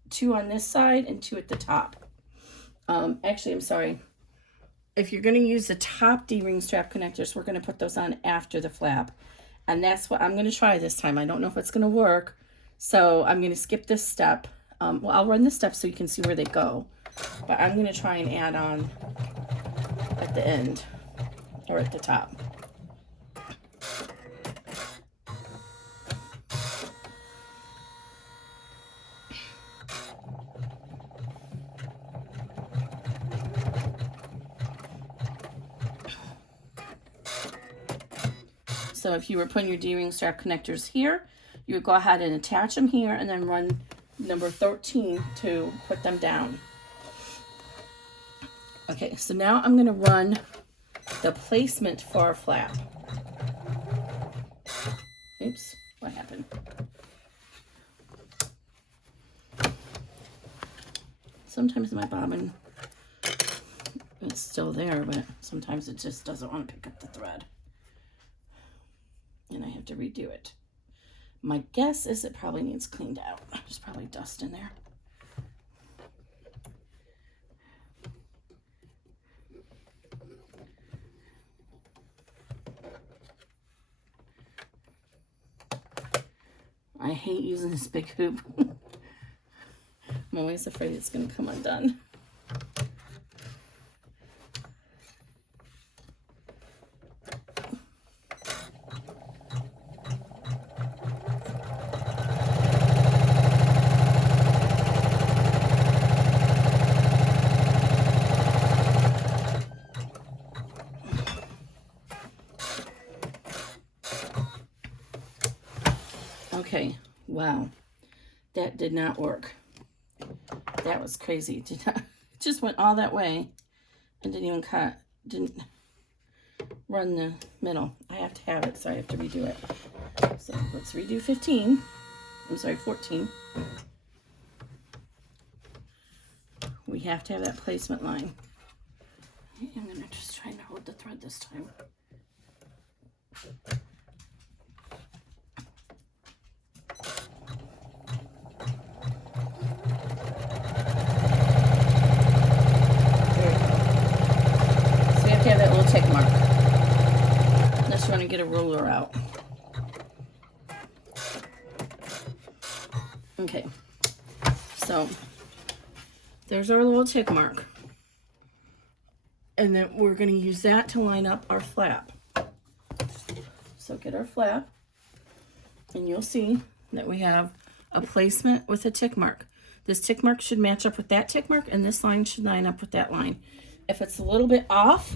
2 on this side and 2 at the top. Actually, I'm sorry. If you're going to use the top D-ring strap connectors, we're going to put those on after the flap. And that's what I'm going to try this time. I don't know if it's going to work, so I'm going to skip this step. Well, I'll run this step so you can see where they go. But I'm going to try and add on at the end or at the top. So if you were putting your D-ring strap connectors here, you would go ahead and attach them here and then run number 13 to put them down. Okay, so now I'm going to run the placement for our flap. Oops, what happened? Sometimes my bobbin is still there, but sometimes it just doesn't want to pick up the thread. And I have to redo it. My guess is it probably needs cleaned out. There's probably dust in there. I hate using this big hoop. I'm always afraid it's going to come undone. Okay, wow, that did not work. That was crazy. It did not, it just went all that way and didn't even cut, didn't run the middle. I have to have it, so I have to redo it. So let's redo 15. I'm sorry, 14. We have to have that placement line. I'm gonna just try to hold the thread this time. Tick mark, unless you want to get a ruler out. Okay, so there's our little tick mark. And then we're going to use that to line up our flap. So get our flap, and you'll see that we have a placement with a tick mark. This tick mark should match up with that tick mark, and this line should line up with that line. If it's a little bit off,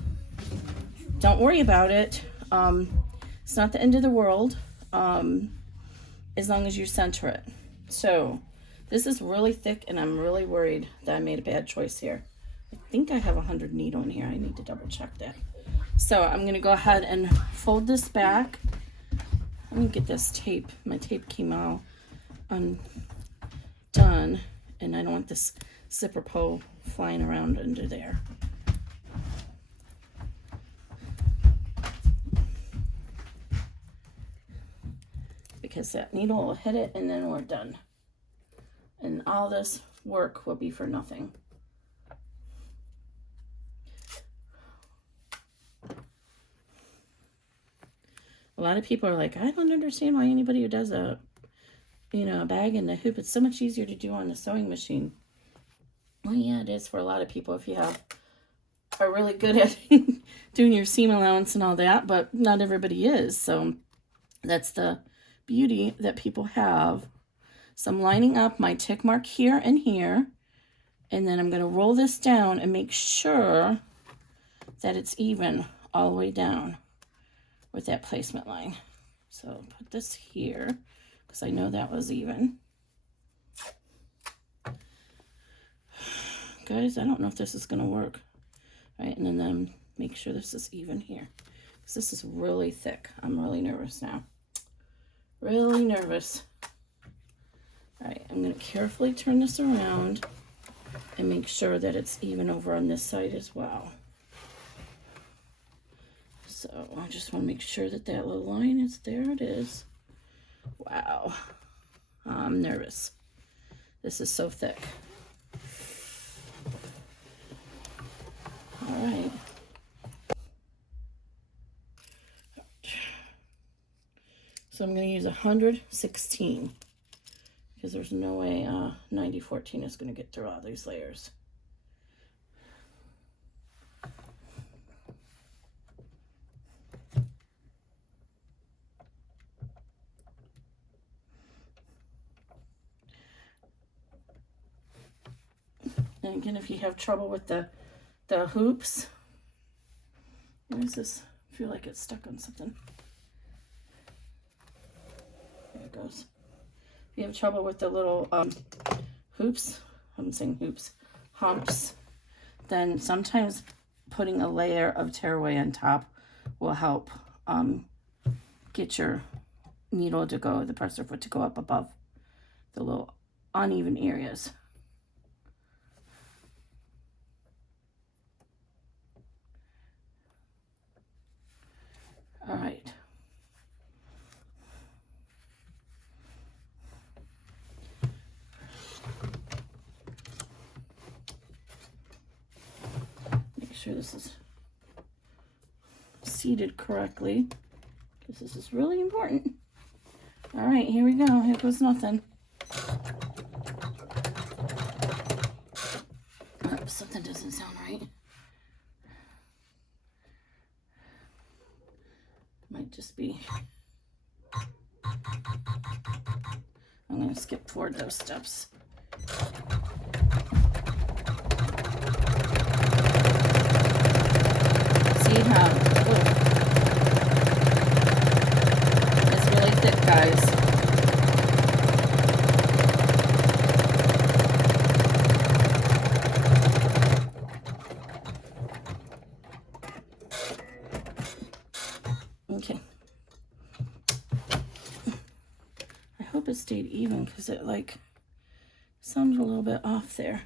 don't worry about it. It's not the end of the world, as long as you center it. So this is really thick, and I'm really worried that I made a bad choice here. I think I have 100 needle in here. I need to double check that. So I'm going to go ahead and fold this back. Let me get this tape. My tape came out undone, and I don't want this zipper pull flying around under there. Because that needle will hit it, and then we're done. And all this work will be for nothing. A lot of people are like, I don't understand why anybody who does a bag and a hoop, it's so much easier to do on the sewing machine. Well, yeah, it is for a lot of people if you are really good at doing your seam allowance and all that, but not everybody is. So that's the beauty that people have. So I'm lining up my tick mark here and here, and then I'm going to roll this down and make sure that it's even all the way down with that placement line. So put this here because I know that was even. Guys, I don't know if this is going to work. All right, and then make sure this is even here because this is really thick. I'm really nervous now. Really nervous. All right, I'm going to carefully turn this around and make sure that it's even over on this side as well. So I just want to make sure that that little line is there. It is. Wow. I'm nervous. This is so thick. All right. So I'm going to use 116 because there's no way 9014 is going to get through all these layers. And again, if you have trouble with the hoops, where is this? I feel like it's stuck on something. There it goes. If you have trouble with the little hoops, I'm saying hoops, humps, then sometimes putting a layer of tearaway on top will help get your needle to go, the presser foot to go up above the little uneven areas. All right. Make sure this is seated correctly, because this is really important. All right, here we go. Here goes nothing. Oh, something doesn't sound right. Might just be. I'm going to skip forward those steps. See how, it's really thick, guys. Okay. I hope it stayed even because it like sounded a little bit off there.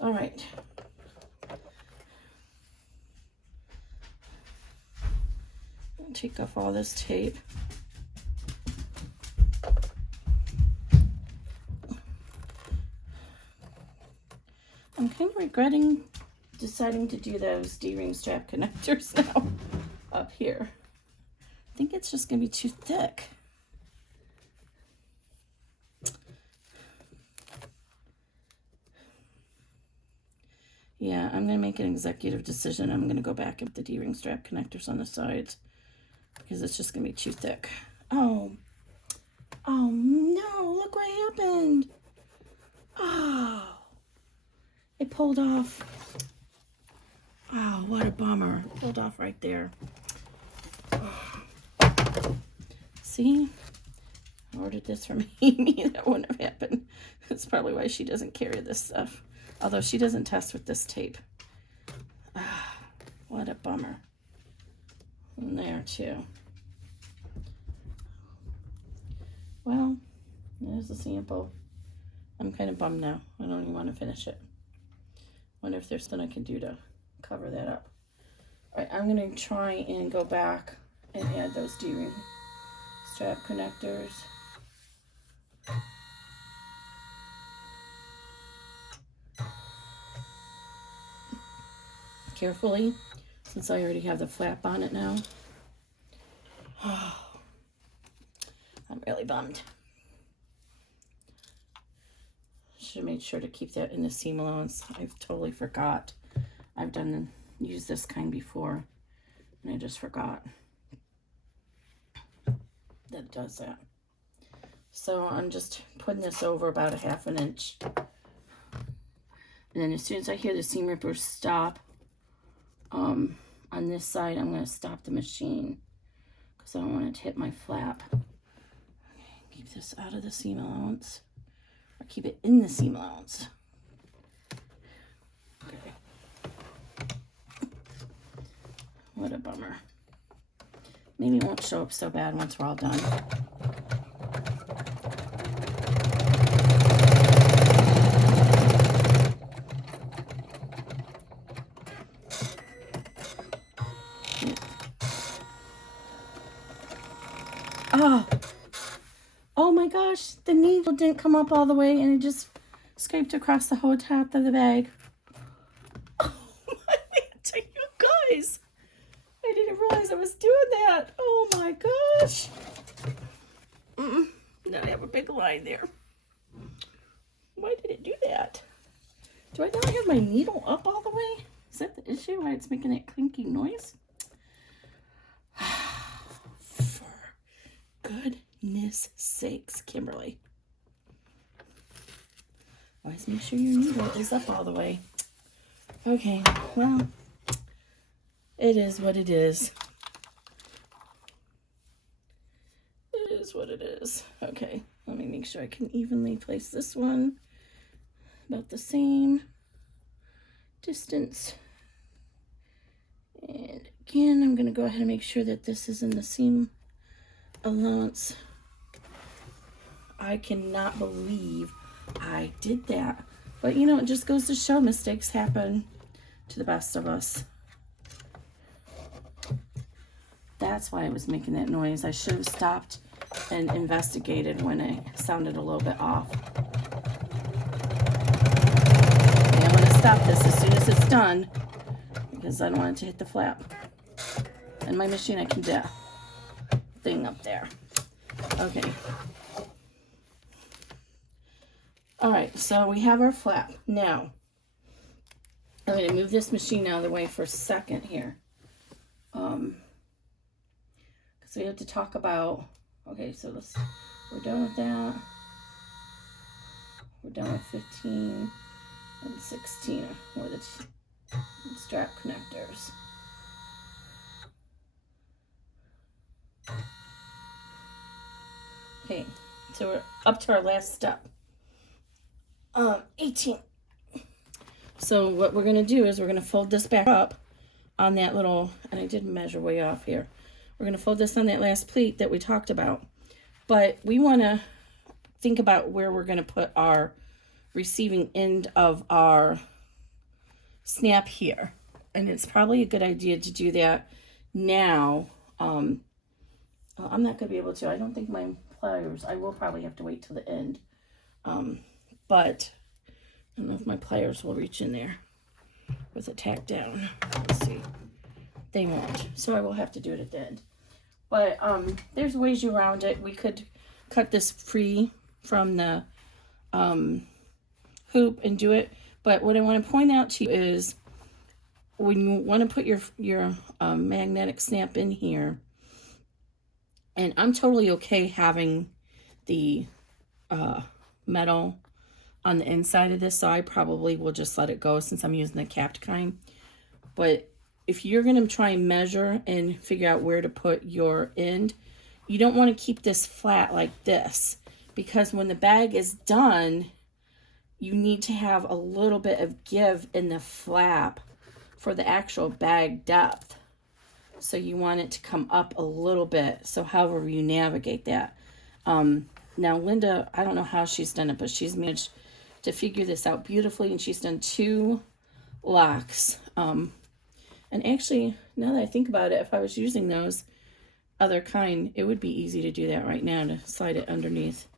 All right. I'll take off all this tape. I'm kind of regretting deciding to do those D-ring strap connectors now up here. I think it's just going to be too thick. Yeah, I'm going to make an executive decision. I'm going to go back and put the D-ring strap connectors on the sides because it's just going to be too thick. Oh no, look what happened. Oh, it pulled off. Oh, what a bummer. It pulled off right there. Oh. See? I ordered this from Amy. That wouldn't have happened. That's probably why she doesn't carry this stuff. Although she doesn't test with this tape. Ah, what a bummer. And there too. Well, there's a sample. I'm kind of bummed now. I don't even want to finish it. Wonder if there's something I can do to cover that up. All right, I'm going to try and go back and add those D-ring strap connectors. Carefully, since I already have the flap on it now. Oh, I'm really bummed. Should have made sure to keep that in the seam allowance. I totally forgot. I've used this kind before, and I just forgot that it does that. So I'm just putting this over about a 1/2 inch. And then as soon as I hear the seam ripper stop on this side, I'm going to stop the machine because I don't want it to hit my flap. Okay, keep this out of the seam allowance, or keep it in the seam allowance. Okay. What a bummer. Maybe it won't show up so bad once we're all done. Oh my gosh, the needle didn't come up all the way and it just scraped across the whole top of the bag. Oh my, to you guys. I didn't realize I was doing that. Oh my gosh. Now I have a big line there. Why did it do that? Do I not have my needle up all the way? Is that the issue? Why it's making that clinky noise? For goodness sakes, Kimberly. Always make sure your needle is up all the way. Okay, well, it is what it is. It is what it is. Okay, let me make sure I can evenly place this one. About the same distance. And again, I'm going to go ahead and make sure that this is in the seam allowance. I cannot believe I did that. But you know, it just goes to show mistakes happen to the best of us. That's why I was making that noise. I should have stopped and investigated when it sounded a little bit off. Okay, I'm going to stop this as soon as it's done because I don't want it to hit the flap. And my machine, I can do thing up there. Okay. All right, so we have our flap. Now, I'm going to move this machine out of the way for a second here. Because we have to talk about, okay, so we're done with that. We're done with 15 and 16 with the strap connectors. Okay, so we're up to our last step. 18. So what we're going to do is we're going to fold this back up on that little, and I did measure way off here. We're going to fold this on that last pleat that we talked about. But we want to think about where we're going to put our receiving end of our snap here. And it's probably a good idea to do that now. I'm not going to be able to. I don't think my pliers, I will probably have to wait till the end. But I don't know if my pliers will reach in there with it tacked down. Let's see. They won't. So I will have to do it at the end. But there's ways around it. We could cut this free from the hoop and do it. But what I want to point out to you is when you want to put your magnetic snap in here, and I'm totally okay having the metal on the inside of this, so I probably will just let it go since I'm using the capped kind. But if you're going to try and measure and figure out where to put your end, you don't want to keep this flat like this, because when the bag is done, you need to have a little bit of give in the flap for the actual bag depth. So you want it to come up a little bit. So however you navigate that. Now Linda, I don't know how she's done it, but she's managed to figure this out beautifully, and she's done 2 locks. And actually, now that I think about it, if I was using those other kind, it would be easy to do that right now, to slide it underneath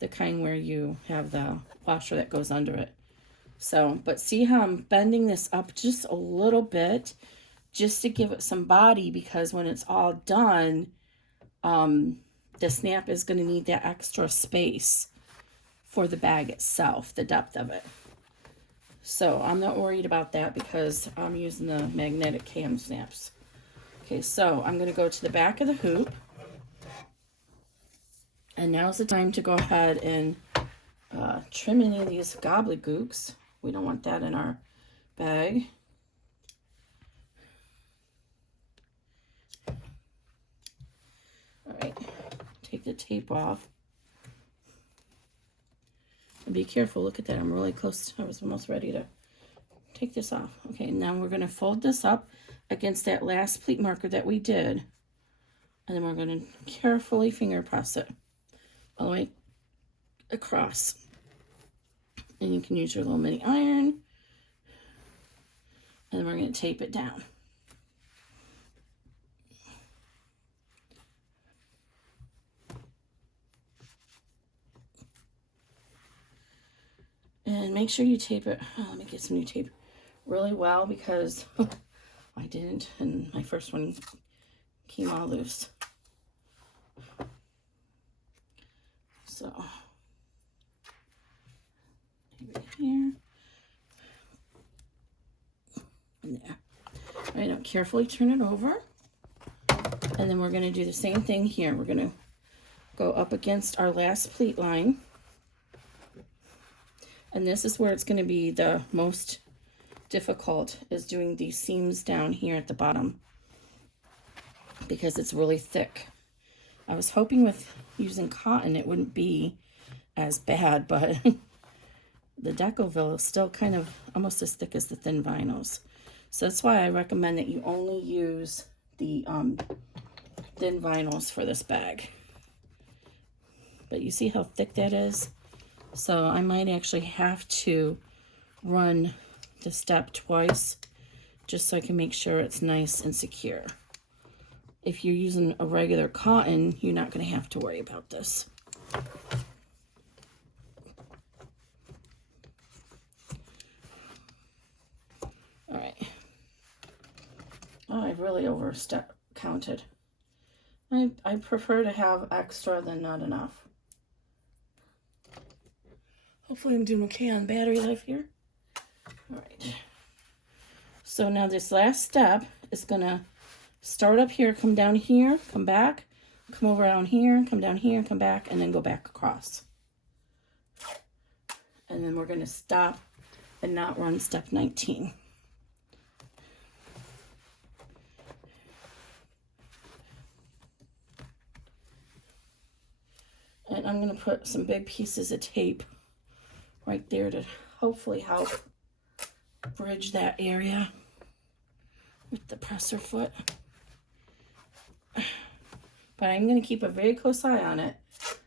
the kind where you have the washer that goes under it. So, but see how I'm bending this up just a little bit, just to give it some body, because when it's all done, the snap is going to need that extra space for the bag itself, the depth of it. So I'm not worried about that because I'm using the magnetic KamSnaps. Okay, so I'm going to go to the back of the hoop. And now's the time to go ahead and trim any of these gobbledygooks. We don't want that in our bag. All right, take the tape off. And be careful, look at that, I'm really close. I was almost ready to take this off. Okay, now we're going to fold this up against that last pleat marker that we did. And then we're going to carefully finger press it all the way across. And you can use your little mini iron. And then we're going to tape it down. And make sure you tape it. Oh, let me get some new tape really well, because I didn't, and my first one came all loose. So, right here. And there. All right, now carefully turn it over. And then we're going to do the same thing here. We're going to go up against our last pleat line. And this is where it's going to be the most difficult, is doing these seams down here at the bottom, because it's really thick. I was hoping with using cotton it wouldn't be as bad, but the Decovil is still kind of almost as thick as the thin vinyls. So that's why I recommend that you only use the thin vinyls for this bag. But you see how thick that is? So I might actually have to run the step twice, just so I can make sure it's nice and secure. If you're using a regular cotton, you're not going to have to worry about this. All right. Oh, I really counted. I prefer to have extra than not enough. Hopefully I'm doing okay on battery life here. All right. So now this last step is going to start up here, come down here, come back, come over down here, come down here, come back, and then go back across. And then we're going to stop and not run step 19. And I'm going to put some big pieces of tape right there to hopefully help bridge that area with the presser foot. But I'm going to keep a very close eye on it,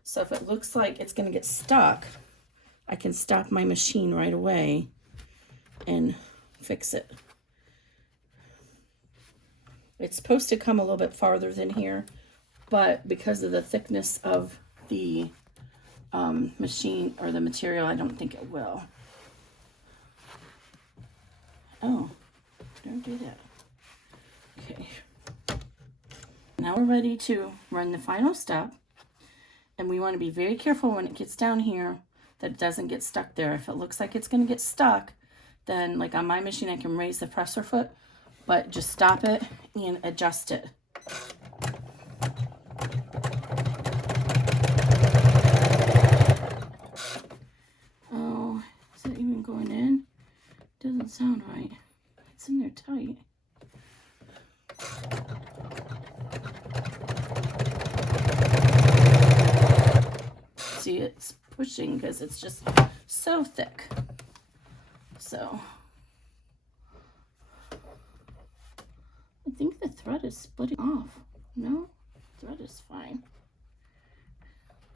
so if it looks like it's going to get stuck, I can stop my machine right away and fix it. It's supposed to come a little bit farther than here, but because of the thickness of the machine or the material, I don't think it will. Oh, don't do that. Okay. Now we're ready to run the final step, and we want to be very careful when it gets down here that it doesn't get stuck there. If it looks like it's going to get stuck, then like on my machine, I can raise the presser foot, but just stop it and adjust it. Oh, is it even going in? Doesn't sound right. It's in there tight. See, it's pushing because it's just so thick. So I think the thread is splitting off. No, thread is fine.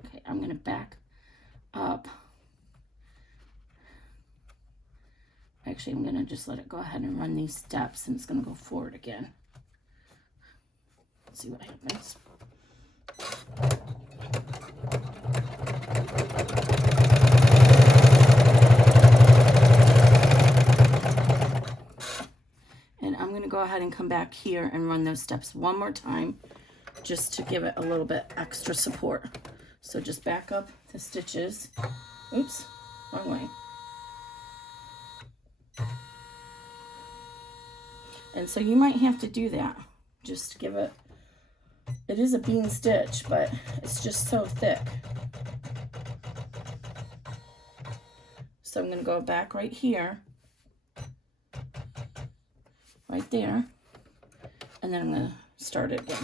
Okay, I'm gonna back up. Actually, I'm gonna just let it go ahead and run these steps, and it's gonna go forward again. Let's see what happens. And I'm gonna go ahead and come back here and run those steps one more time, just to give it a little bit extra support. So just back up the stitches. Oops, wrong way. And so you might have to do that, just to give it, it is a bean stitch, but it's just so thick. So I'm gonna go back right here, right there, and then I'm gonna start it again,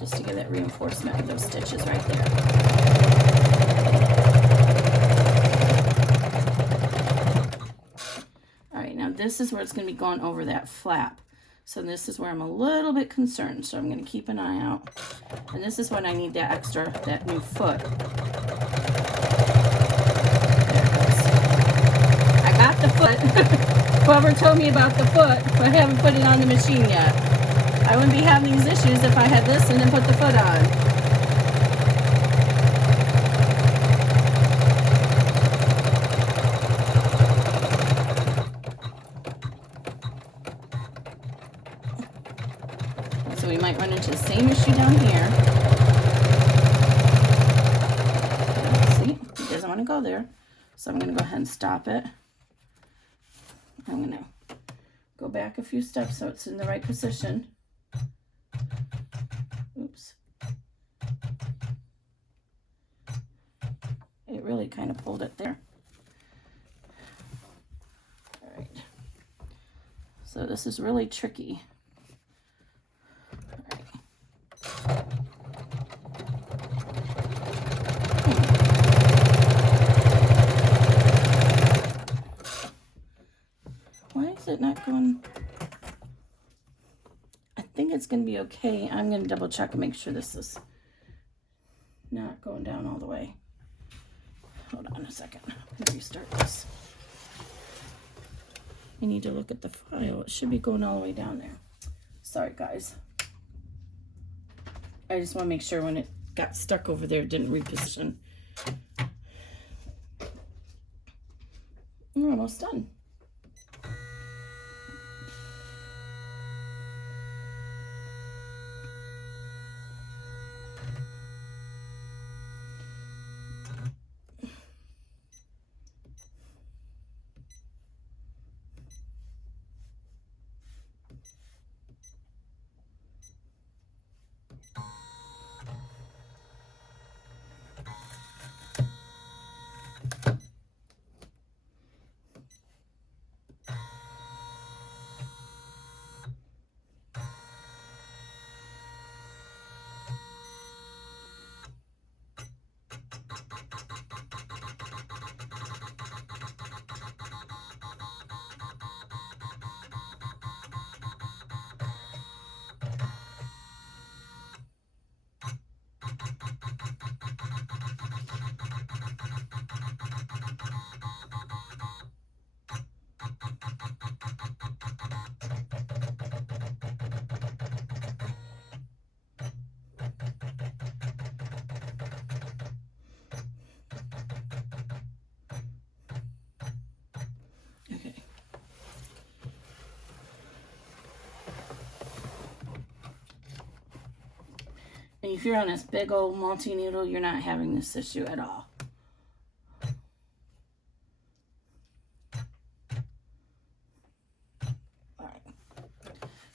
just to get that reinforcement of those stitches right there. This is where it's going to be going over that flap. So this is where I'm a little bit concerned. So I'm going to keep an eye out. And this is when I need that extra, that new foot. There it goes. I got the foot. Whoever told me about the foot, but I haven't put it on the machine yet. I wouldn't be having these issues if I had this and then put the foot on. So we might run into the same issue down here. See, it doesn't want to go there. So I'm going to go ahead and stop it. I'm going to go back a few steps so it's in the right position. Oops. It really kind of pulled it there. All right. So this is really tricky. Why is it not going? I think it's going to be okay. I'm going to double check and make sure this is not going down all the way. Hold on a second. I'm going to restart this. You need to look at the file. It should be going all the way down there. Sorry, guys. I just want to make sure when it got stuck over there, it didn't reposition. We're almost done. And if you're on this big old multi-needle, you're not having this issue at all.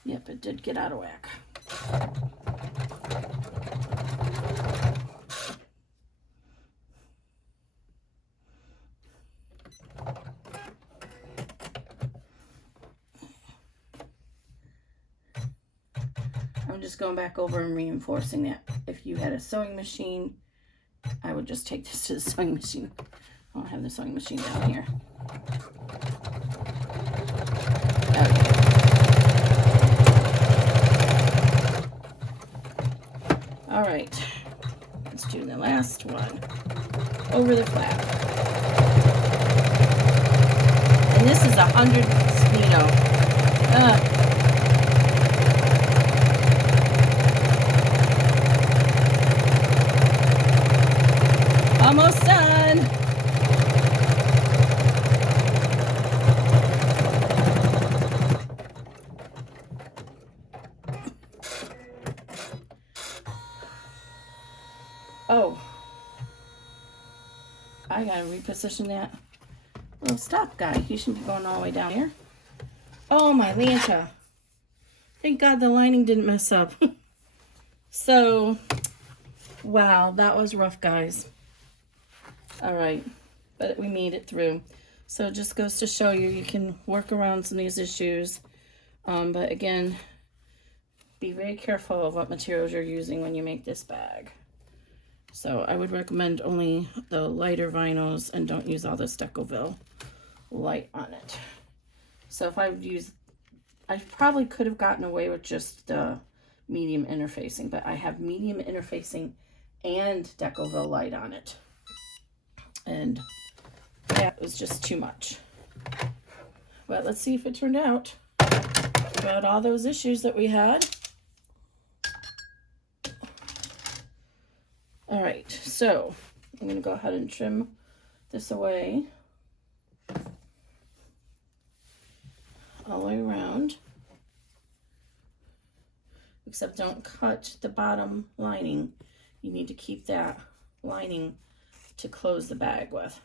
Yep, it did get out of whack. I'm just going back over and reinforcing that. If you had a sewing machine, I would just take this to the sewing machine. I don't have the sewing machine down here. Okay. All right, let's do the last one over the flap. And this is 100, you know, almost done. Oh, I gotta reposition that little stop guy. He shouldn't be going all the way down here. Oh, my Lanta. Thank God the lining didn't mess up. So, wow, that was rough, guys. All right, but we made it through. So it just goes to show you, you can work around some of these issues. But again, be very careful of what materials you're using when you make this bag. So I would recommend only the lighter vinyls and don't use all the Decoville light on it. So if I would use, I probably could have gotten away with just the medium interfacing, but I have medium interfacing and Decoville light on it. And that was just too much. But let's see if it turned out. About all those issues that we had. All right, so I'm gonna go ahead and trim this away all the way around. Except don't cut the bottom lining. You need to keep that lining to close the bag with.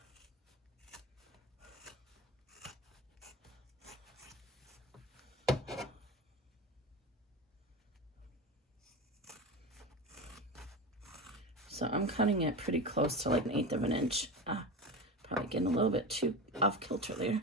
So I'm cutting it pretty close to like 1/8 of an inch. Probably getting a little bit too off kilter there.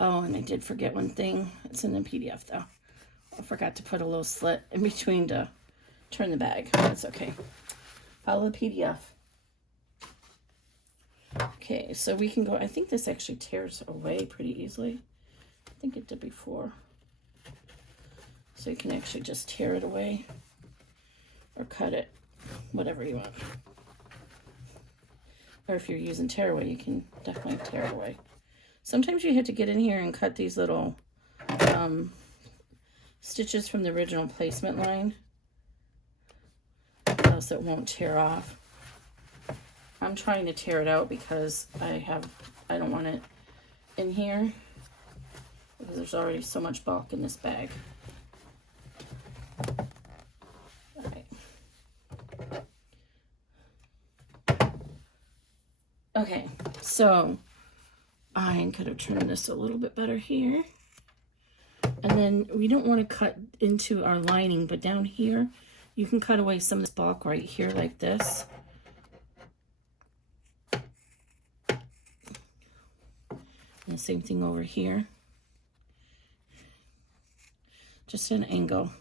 Oh, and I did forget one thing. It's in the PDF though. I forgot to put a little slit in between to turn the bag. That's okay. Follow the PDF. Okay, so we can go, I think this actually tears away pretty easily. I think it did before. So you can actually just tear it away or cut it, whatever you want. Or if you're using tearaway, you can definitely tear it away. Sometimes you have to get in here and cut these little stitches from the original placement line, else it won't tear off. I'm trying to tear it out because I don't want it in here because there's already so much bulk in this bag. All right. Okay, so I could have trimmed this a little bit better here. And then we don't want to cut into our lining, but down here, you can cut away some of this bulk right here like this. And the same thing over here. Just an angle,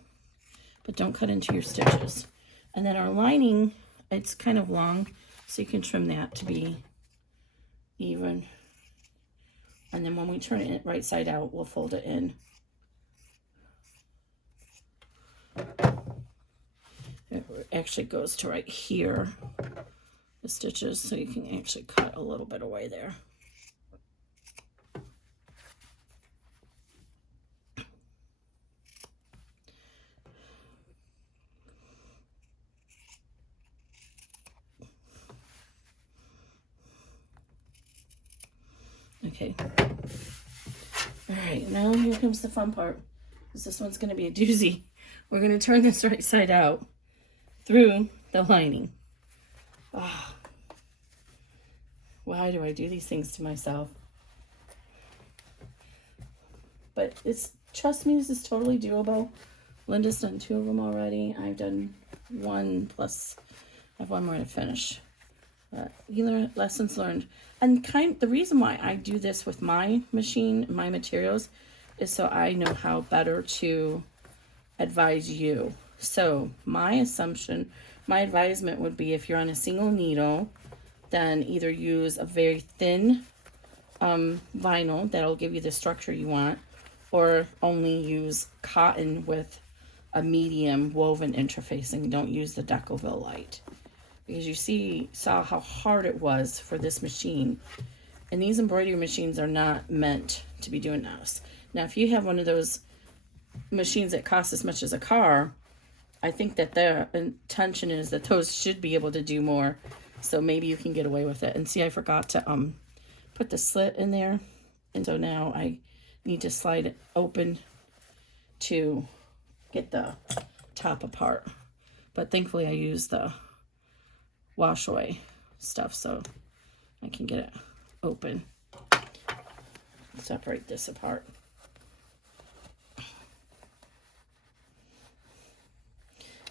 but don't cut into your stitches. And then our lining, it's kind of long, so you can trim that to be even. And then when we turn it right side out, we'll fold it in. It actually goes to right here, the stitches, so you can actually cut a little bit away there. Okay. All right, now here comes the fun part, because this one's going to be a doozy. We're going to turn this right side out through the lining. Oh, why do I do these things to myself? But trust me, this is totally doable. Linda's done 2 of them already. I've done 1 plus I have 1 more to finish. Lessons learned. And the reason why I do this with my machine, my materials, is so I know how better to advise you. So my advisement would be, if you're on a single needle, then either use a very thin vinyl that'll give you the structure you want, or only use cotton with a medium woven interfacing. Don't use the Decoville light, because you saw how hard it was for this machine. And these embroidery machines are not meant to be doing this. Now, if you have one of those machines that cost as much as a car, I think that their intention is that those should be able to do more. So maybe you can get away with it. And see, I forgot to put the slit in there. And so now I need to slide it open to get the top apart. But thankfully I used the wash away stuff so I can get it open. Separate this apart.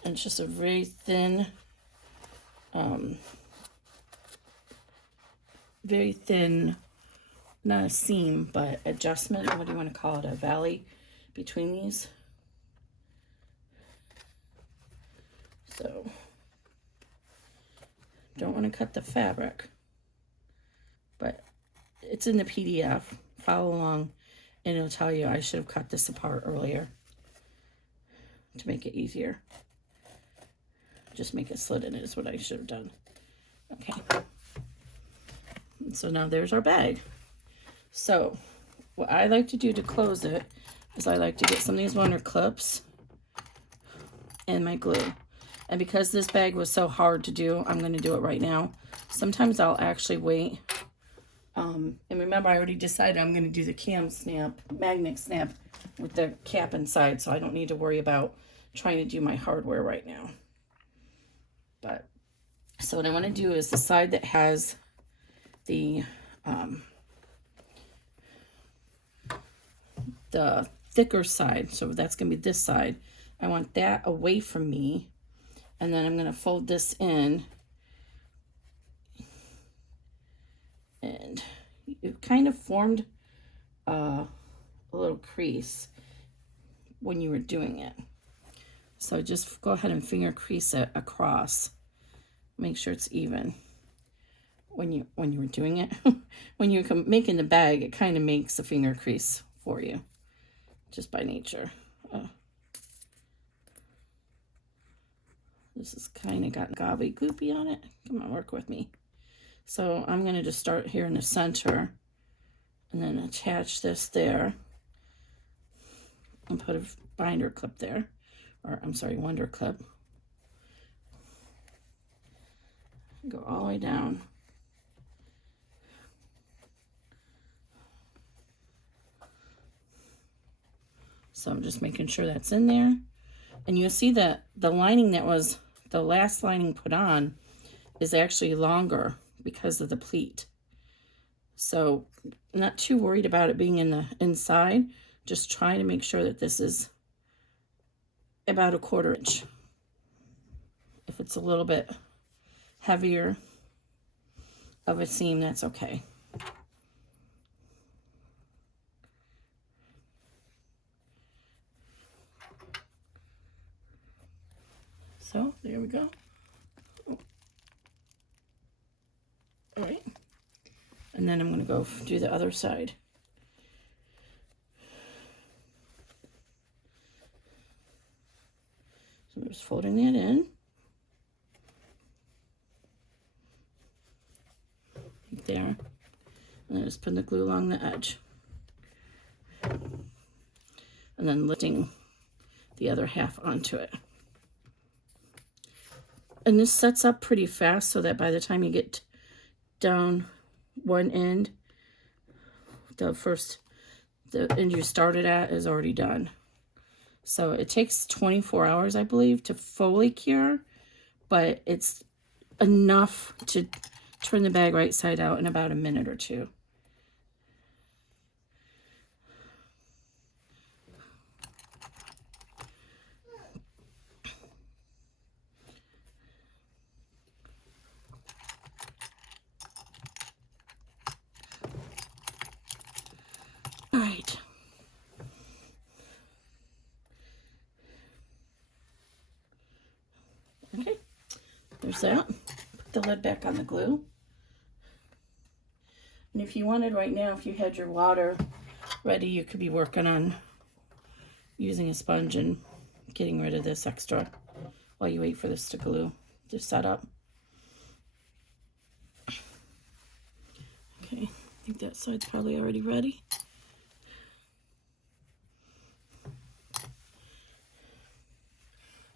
And it's just a very thin, not a seam, but adjustment. What do you want to call it? A valley between these. So, don't want to cut the fabric, but it's in the PDF. Follow along and it'll tell you I should have cut this apart earlier to make it easier. Just make a slit in it is what I should have done. Okay. So now there's our bag. So what I like to do to close it is I like to get some of these wonder clips and my glue. And because this bag was so hard to do, I'm going to do it right now. Sometimes I'll actually wait. And remember, I already decided I'm going to do the KamSnap, magnet snap with the cap inside, so I don't need to worry about trying to do my hardware right now. But, so what I want to do is the side that has the thicker side, so that's going to be this side. I want that away from me, and then I'm going to fold this in, and it kind of formed a little crease when you were doing it. So just go ahead and finger crease it across. Make sure it's even. When you were doing it, when you're making the bag, it kind of makes a finger crease for you, just by nature. This is kind of got gobbly-goopy on it. Come on, work with me. So I'm going to just start here in the center and then attach this there and put a binder clip there, or I'm sorry, wonder clip. Go all the way down. So I'm just making sure that's in there. And you'll see that the lining that was the last lining put on is actually longer because of the pleat. So not too worried about it being in the inside. Just try to make sure that this is about 1/4 inch. If it's a little bit heavier of a seam, that's okay. So there we go. All right. And then I'm going to go do the other side. So I'm just folding that in. Right there. And then just put the glue along the edge. And then lifting the other half onto it. And this sets up pretty fast so that by the time you get down one end, the end you started at is already done. So it takes 24 hours, I believe, to fully cure, but it's enough to turn the bag right side out in about a minute or two. All right. Okay, there's that. Put the lid back on the glue. And if you wanted right now, if you had your water ready, you could be working on using a sponge and getting rid of this extra while you wait for this to glue, to set up. Okay, I think that side's probably already ready.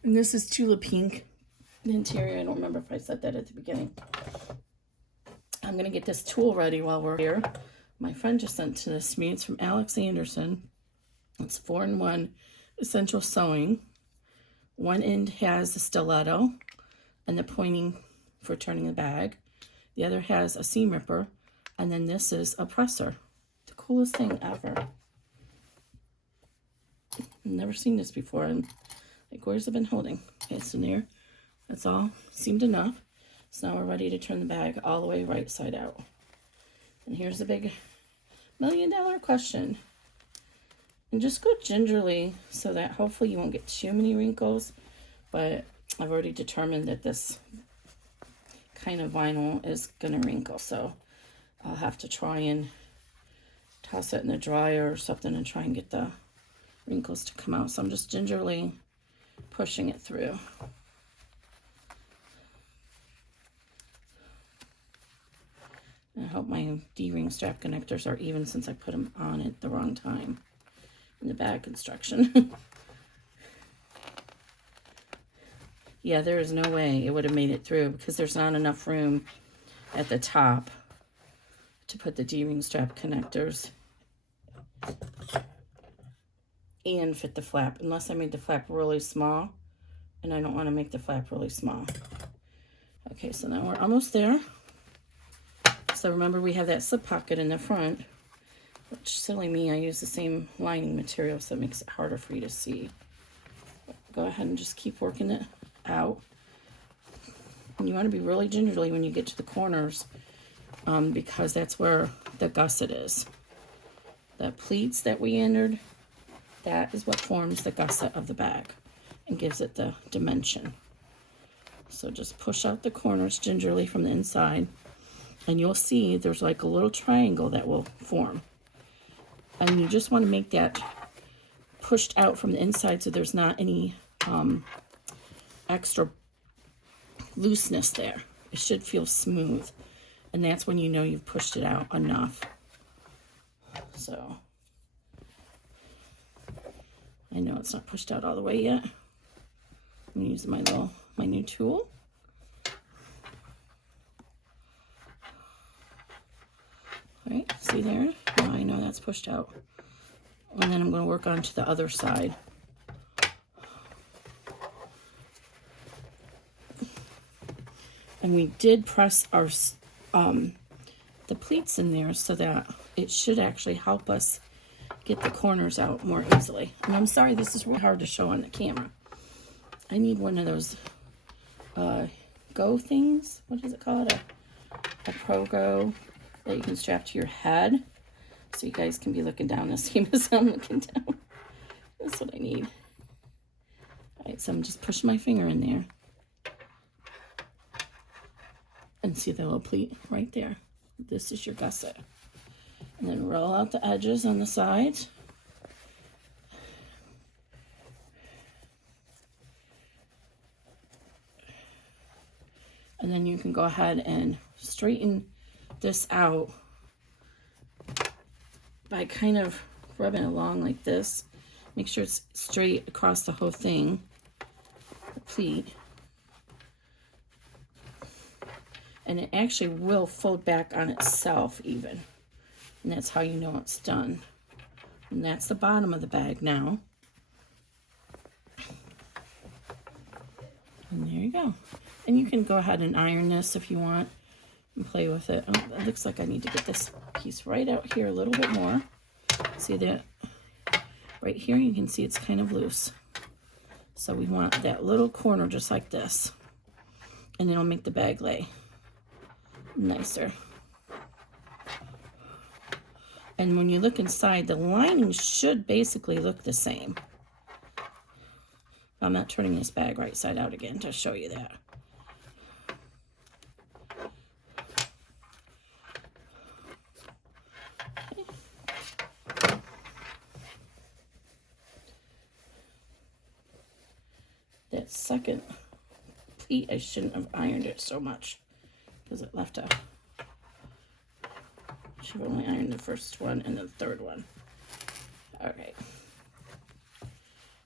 And this is Tula Pink, the interior. I don't remember if I said that at the beginning. I'm going to get this tool ready while we're here. My friend just sent this to me. It's from Alex Anderson. It's 4-in-1 essential sewing. One end has the stiletto and the pointing for turning the bag. The other has a seam ripper. And then this is a presser. The coolest thing ever. I've never seen this before. And like, where's it been holding? Okay, so there. That's all. Seemed enough. So now we're ready to turn the bag all the way right side out. And here's the big $1,000,000 question. And just go gingerly so that hopefully you won't get too many wrinkles. But I've already determined that this kind of vinyl is going to wrinkle. So I'll have to try and toss it in the dryer or something and try and get the wrinkles to come out. So I'm just gingerly pushing it through. I hope my D-ring strap connectors are even since I put them on at the wrong time in the bag construction. Yeah, there is no way it would have made it through because there's not enough room at the top to put the D-ring strap connectors and fit the flap, unless I made the flap really small, and I don't want to make the flap really small. Okay, so now we're almost there. So remember, we have that slip pocket in the front, which, silly me, I use the same lining material, so it makes it harder for you to see. But go ahead and just keep working it out. And you want to be really gingerly when you get to the corners, because that's where the gusset is. The pleats that we entered, that is what forms the gusset of the bag and gives it the dimension. So just push out the corners gingerly from the inside. And you'll see there's like a little triangle that will form. And you just want to make that pushed out from the inside so there's not any extra looseness there. It should feel smooth. And that's when you know you've pushed it out enough. So, I know it's not pushed out all the way yet. I'm using my new tool. Right, see there? Now I know that's pushed out. And then I'm going to work on to the other side. And we did press our the pleats in there so that it should actually help us get the corners out more easily. And I'm sorry, this is really hard to show on the camera. I need one of those go things. What is it called? A Pro Go that you can strap to your head, so you guys can be looking down the same as I'm looking down. That's what I need. All right, so I'm just pushing my finger in there. And see the little pleat right there. This is your gusset. And then roll out the edges on the sides. And then you can go ahead and straighten this out by kind of rubbing along like this. Make sure it's straight across the whole thing, the pleat. And it actually will fold back on itself even. And that's how you know it's done. And that's the bottom of the bag now. you go. And you can go ahead and iron this if you want and play with it. Oh, it looks like I need to get this piece right out here a little bit more. See that? Right here, you can see it's kind of loose. So we want that little corner just like this. And it'll make the bag lay nicer. And when you look inside, the lining should basically look the same. I'm not turning this bag right side out again to show you that. That second pleat, I shouldn't have ironed it so much because it left a... Should have only ironed the first one and the third one. Okay.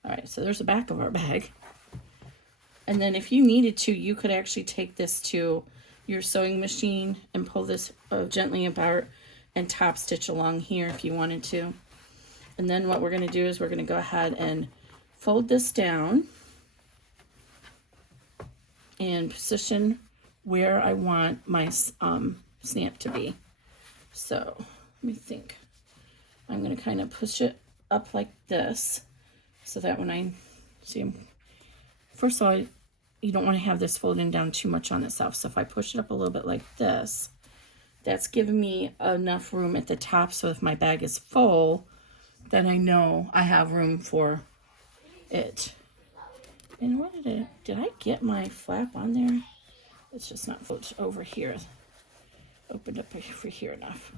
All right, so there's the back of our bag. And then if you needed to, you could actually take this to your sewing machine and pull this gently apart and top stitch along here if you wanted to. And then what we're going to do is we're going to go ahead and fold this down and position where I want my snap to be. So let me think. I'm going to kind of push it up like this so that when I see, first of all, you don't want to have this folding down too much on itself. So if I push it up a little bit like this, that's giving me enough room at the top. So if my bag is full, then I know I have room for it. And what did I get my flap on there? It's just not folded over here. Opened up for here enough.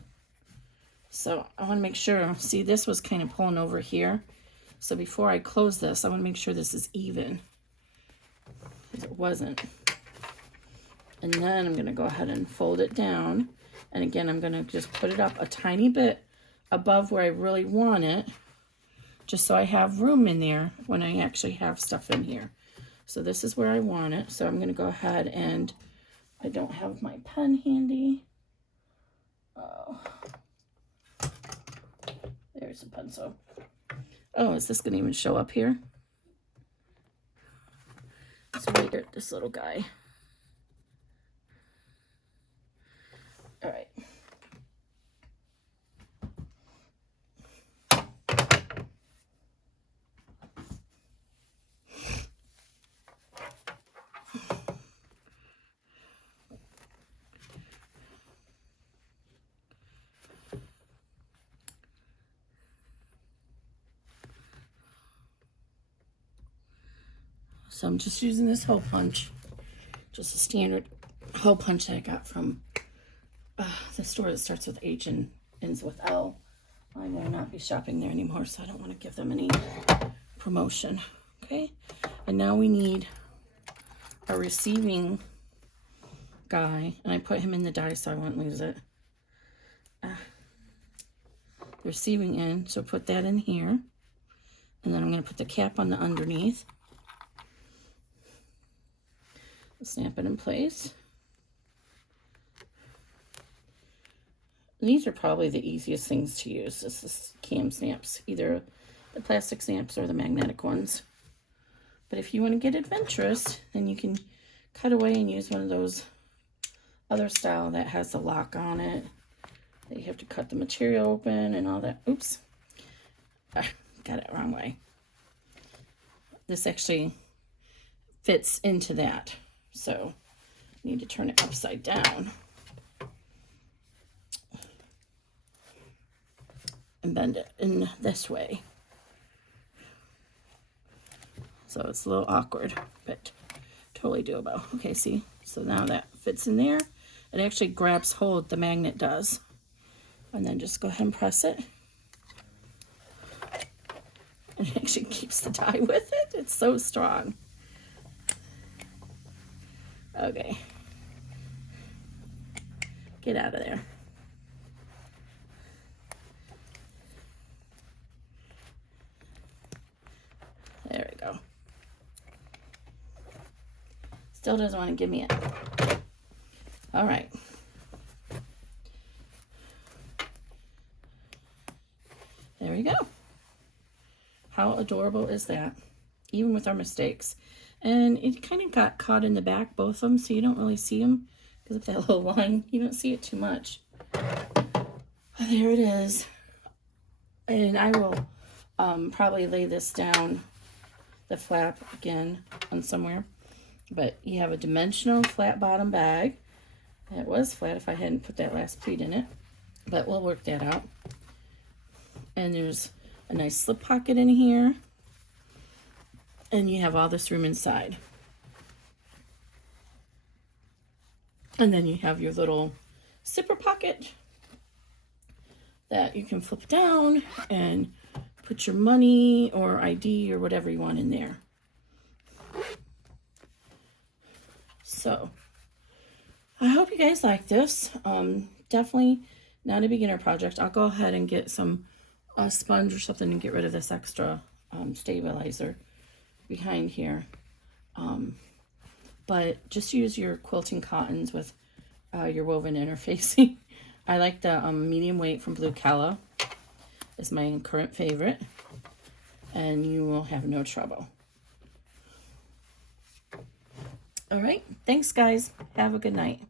So I want to make sure, see, this was kind of pulling over here. So before I close this, I want to make sure this is even, because it wasn't. And then I'm going to go ahead and fold it down. And again, I'm going to just put it up a tiny bit above where I really want it, just so I have room in there when I actually have stuff in here. So this is where I want it. So I'm going to go ahead and, I don't have my pen handy. Oh, there's a pencil. Oh, is this going to even show up here? It's right here, this little guy. All right. So I'm just using this hole punch, just a standard hole punch that I got from the store that starts with H and ends with L. I will not be shopping there anymore, so I don't want to give them any promotion. Okay, and now we need a receiving guy, and I put him in the die so I won't lose it. Receiving end, so put that in here, and then I'm going to put the cap on the underneath. Snap it in place. And these are probably the easiest things to use. This is KamSnaps, either the plastic snaps or the magnetic ones. But if you want to get adventurous, then you can cut away and use one of those other style that has the lock on it. That you have to cut the material open and all that. Oops, got it wrong way. This actually fits into that. So I need to turn it upside down and bend it in this way. So it's a little awkward, but totally doable. Okay, see? So now that fits in there. It actually grabs hold, the magnet does. And then just go ahead and press it. And it actually keeps the die with it. It's so strong. Okay, get out of there. There we go. Still doesn't want to give me it. All right. There we go. How adorable is that? Even with our mistakes. And it kind of got caught in the back, both of them, so you don't really see them because of that little line. You don't see it too much. There it is. And I will probably lay this down, the flap again on somewhere. But you have a dimensional flat bottom bag. It was flat if I hadn't put that last pleat in it, but we'll work that out. And there's a nice slip pocket in here. And you have all this room inside. And then you have your little zipper pocket that you can flip down and put your money or ID or whatever you want in there. So I hope you guys like this. Definitely not a beginner project. I'll go ahead and get some sponge or something and get rid of this extra stabilizer behind here. But just use your quilting cottons with your woven interfacing. I like the medium weight from Blue Calla. It's my current favorite, and you will have no trouble. All right, thanks guys. Have a good night.